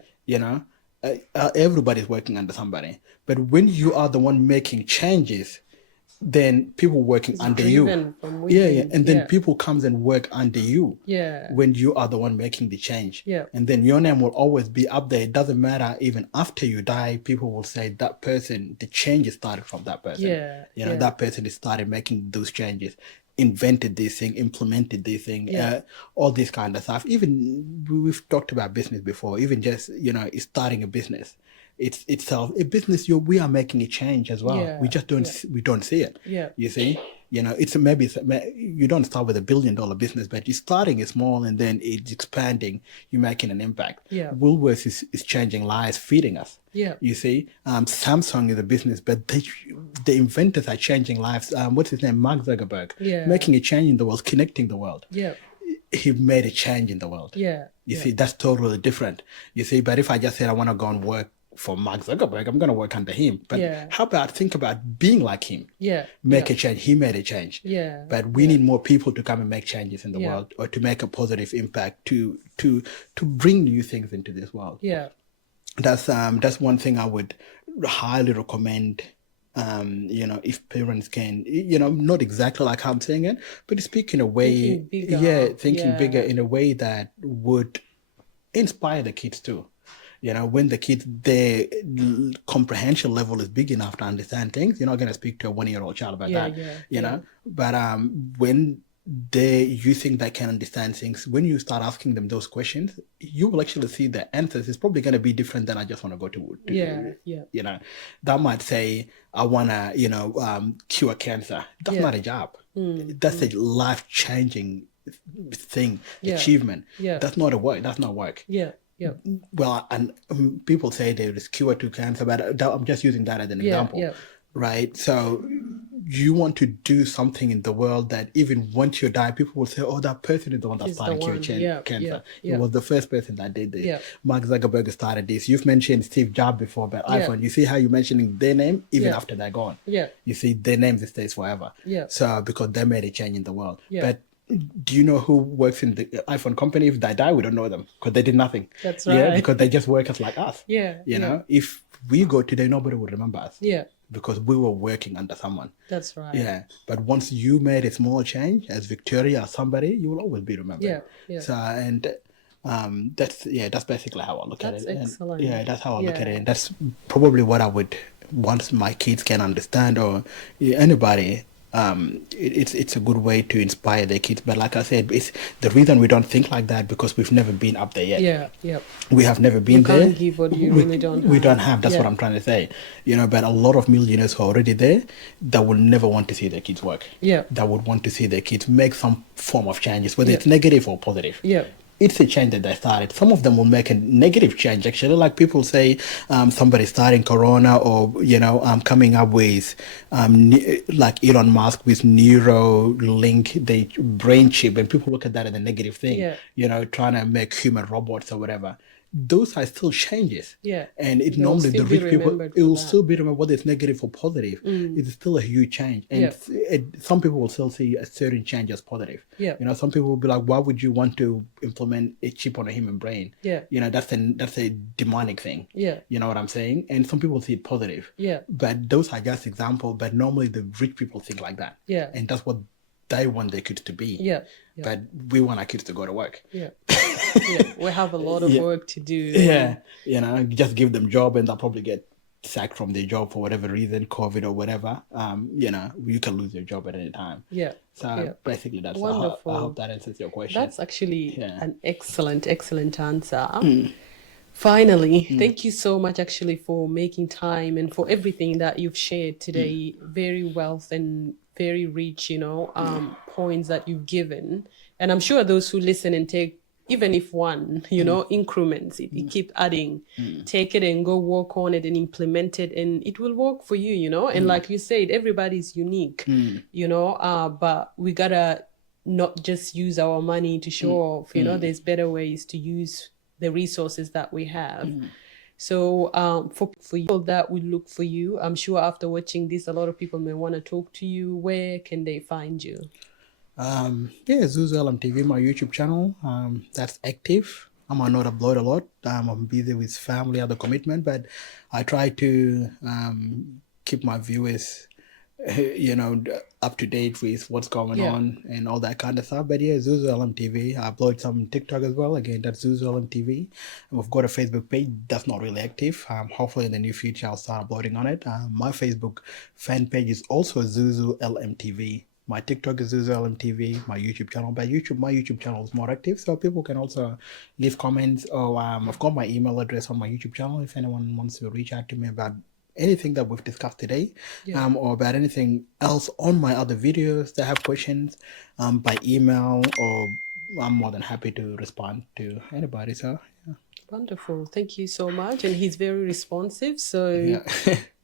Everybody's working under somebody. But when you are the one making changes, then people working under you. And then people comes and work under you. When you are the one making the change. And then your name will always be up there. It doesn't matter, even after you die, people will say that person, the change started from that person. That person started making those changes, invented this thing, implemented this thing, all this kind of stuff. Even we've talked about business before, even just, starting a business. It's itself a business. We are making a change as well. We just don't see it. You see, it's maybe you don't start with $1 billion business, but you're starting small and then it's expanding. You're making an impact. Woolworths is changing lives, feeding us. You see, Samsung is a business, but the inventors are changing lives. What's his name? Mark Zuckerberg. Making a change in the world, connecting the world. He made a change in the world. You see, that's totally different. You see, but if I just said I want to go and work for Mark Zuckerberg, I'm going to work under him. But how about think about being like him? Make a change. He made a change. But we need more people to come and make changes in the world, or to make a positive impact, to bring new things into this world. That's one thing I would highly recommend. If parents can, not exactly like how I'm saying it, but speak in a way, thinking bigger in a way that would inspire the kids too. When the kids, their comprehension level is big enough to understand things, you're not going to speak to a 1-year-old child about that, But when you think they can understand things, when you start asking them those questions, you will actually see the answers. It's probably going to be different than I just want to go to. That might say, I want to, cure cancer. That's not a job. That's a life-changing thing, achievement. That's not a work. That's not work. Well, and people say there is cure to cancer, but I'm just using that as an example, right? So you want to do something in the world that even once you die, people will say, oh, that person is the one that started curing cancer. It was the first person that did this. Mark Zuckerberg started this. You've mentioned Steve Jobs before about iPhone. You see how you're mentioning their name even after they're gone. You see, their names stays forever. So because they made a change in the world. But do you know who works in the iPhone company? If they die, we don't know them because they did nothing. That's right. Because they just workers like us. You know, if we go today, nobody would remember us. Because we were working under someone. That's right. But once you made a small change as Victoria or somebody, you will always be remembered. So, and that's basically how I look at it. That's excellent. That's how I look at it. And that's probably what I would, once my kids can understand, or anybody, it's a good way to inspire their kids. But like I said, it's the reason we don't think like that because we've never been up there yet. We have never been there. You can't give what you really don't have. We don't have. That's what I'm trying to say. But a lot of millionaires who are already there, that will never want to see their kids work. That would want to see their kids make some form of changes, whether it's negative or positive. it's a change that they started. Some of them will make a negative change, actually. Like people say, somebody starting Corona, or coming up with like Elon Musk with Neuralink, the brain chip, and people look at that as a negative thing. Yeah. Trying to make human robots or whatever. Those are still changes. Yeah. And it They'll normally the still be rich people, remembered it for will that. still be remembered whether it's negative or positive. It's still a huge change. And some people will still see a certain change as positive. Yeah. Some people will be like, why would you want to implement a chip on a human brain? Yeah. That's a demonic thing. Yeah. You know what I'm saying? And some people see it positive. Yeah. But those are just examples. But normally the rich people think like that. Yeah. And that's what they want their kids to be. Yeah. But we want our kids to go to work. Yeah. Yeah. We have a lot of work to do. Yeah. Just give them job and they'll probably get sacked from their job for whatever reason, COVID or whatever. You can lose your job at any time. Yeah. So basically that's wonderful. I hope that answers your question. That's actually an excellent answer. Finally, thank you so much actually for making time and for everything that you've shared today. Very wealth and very rich, points that you've given. And I'm sure those who listen and take, even if one, increments, it keep adding, take it and go work on it and implement it, and it will work for you, and like you said, everybody's unique, but we gotta not just use our money to show off, there's better ways to use the resources that we have. So for you that would look for you, I'm sure after watching this, a lot of people may want to talk to you. Where can they find you? ZUZU LMTV, my YouTube channel. That's active. I might not upload a lot. I'm busy with family, other commitment, but I try to keep my viewers, up to date with what's going on and all that kind of stuff. But ZUZU LMTV. I upload some TikTok as well. Again, that's ZUZU LMTV. And we've got a Facebook page that's not really active. Hopefully in the near future I'll start uploading on it. My Facebook fan page is also ZUZU LMTV. My TikTok is ZUZU LMTV, my YouTube channel. But my YouTube channel is more active, so people can also leave comments. Or I've got my email address on my YouTube channel if anyone wants to reach out to me about anything that we've discussed today, or about anything else on my other videos that have questions, by email, or I'm more than happy to respond to anybody. So Wonderful. Thank you so much. And he's very responsive. So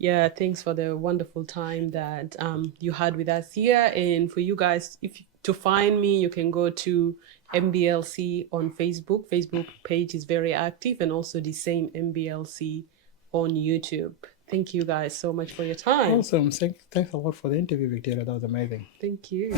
thanks for the wonderful time that you had with us here. And for you guys, to find me, you can go to MBLC on Facebook. Facebook page is very active, and also the same MBLC on YouTube. Thank you guys so much for your time. Awesome. Thanks a lot for the interview, Victoria. That was amazing. Thank you.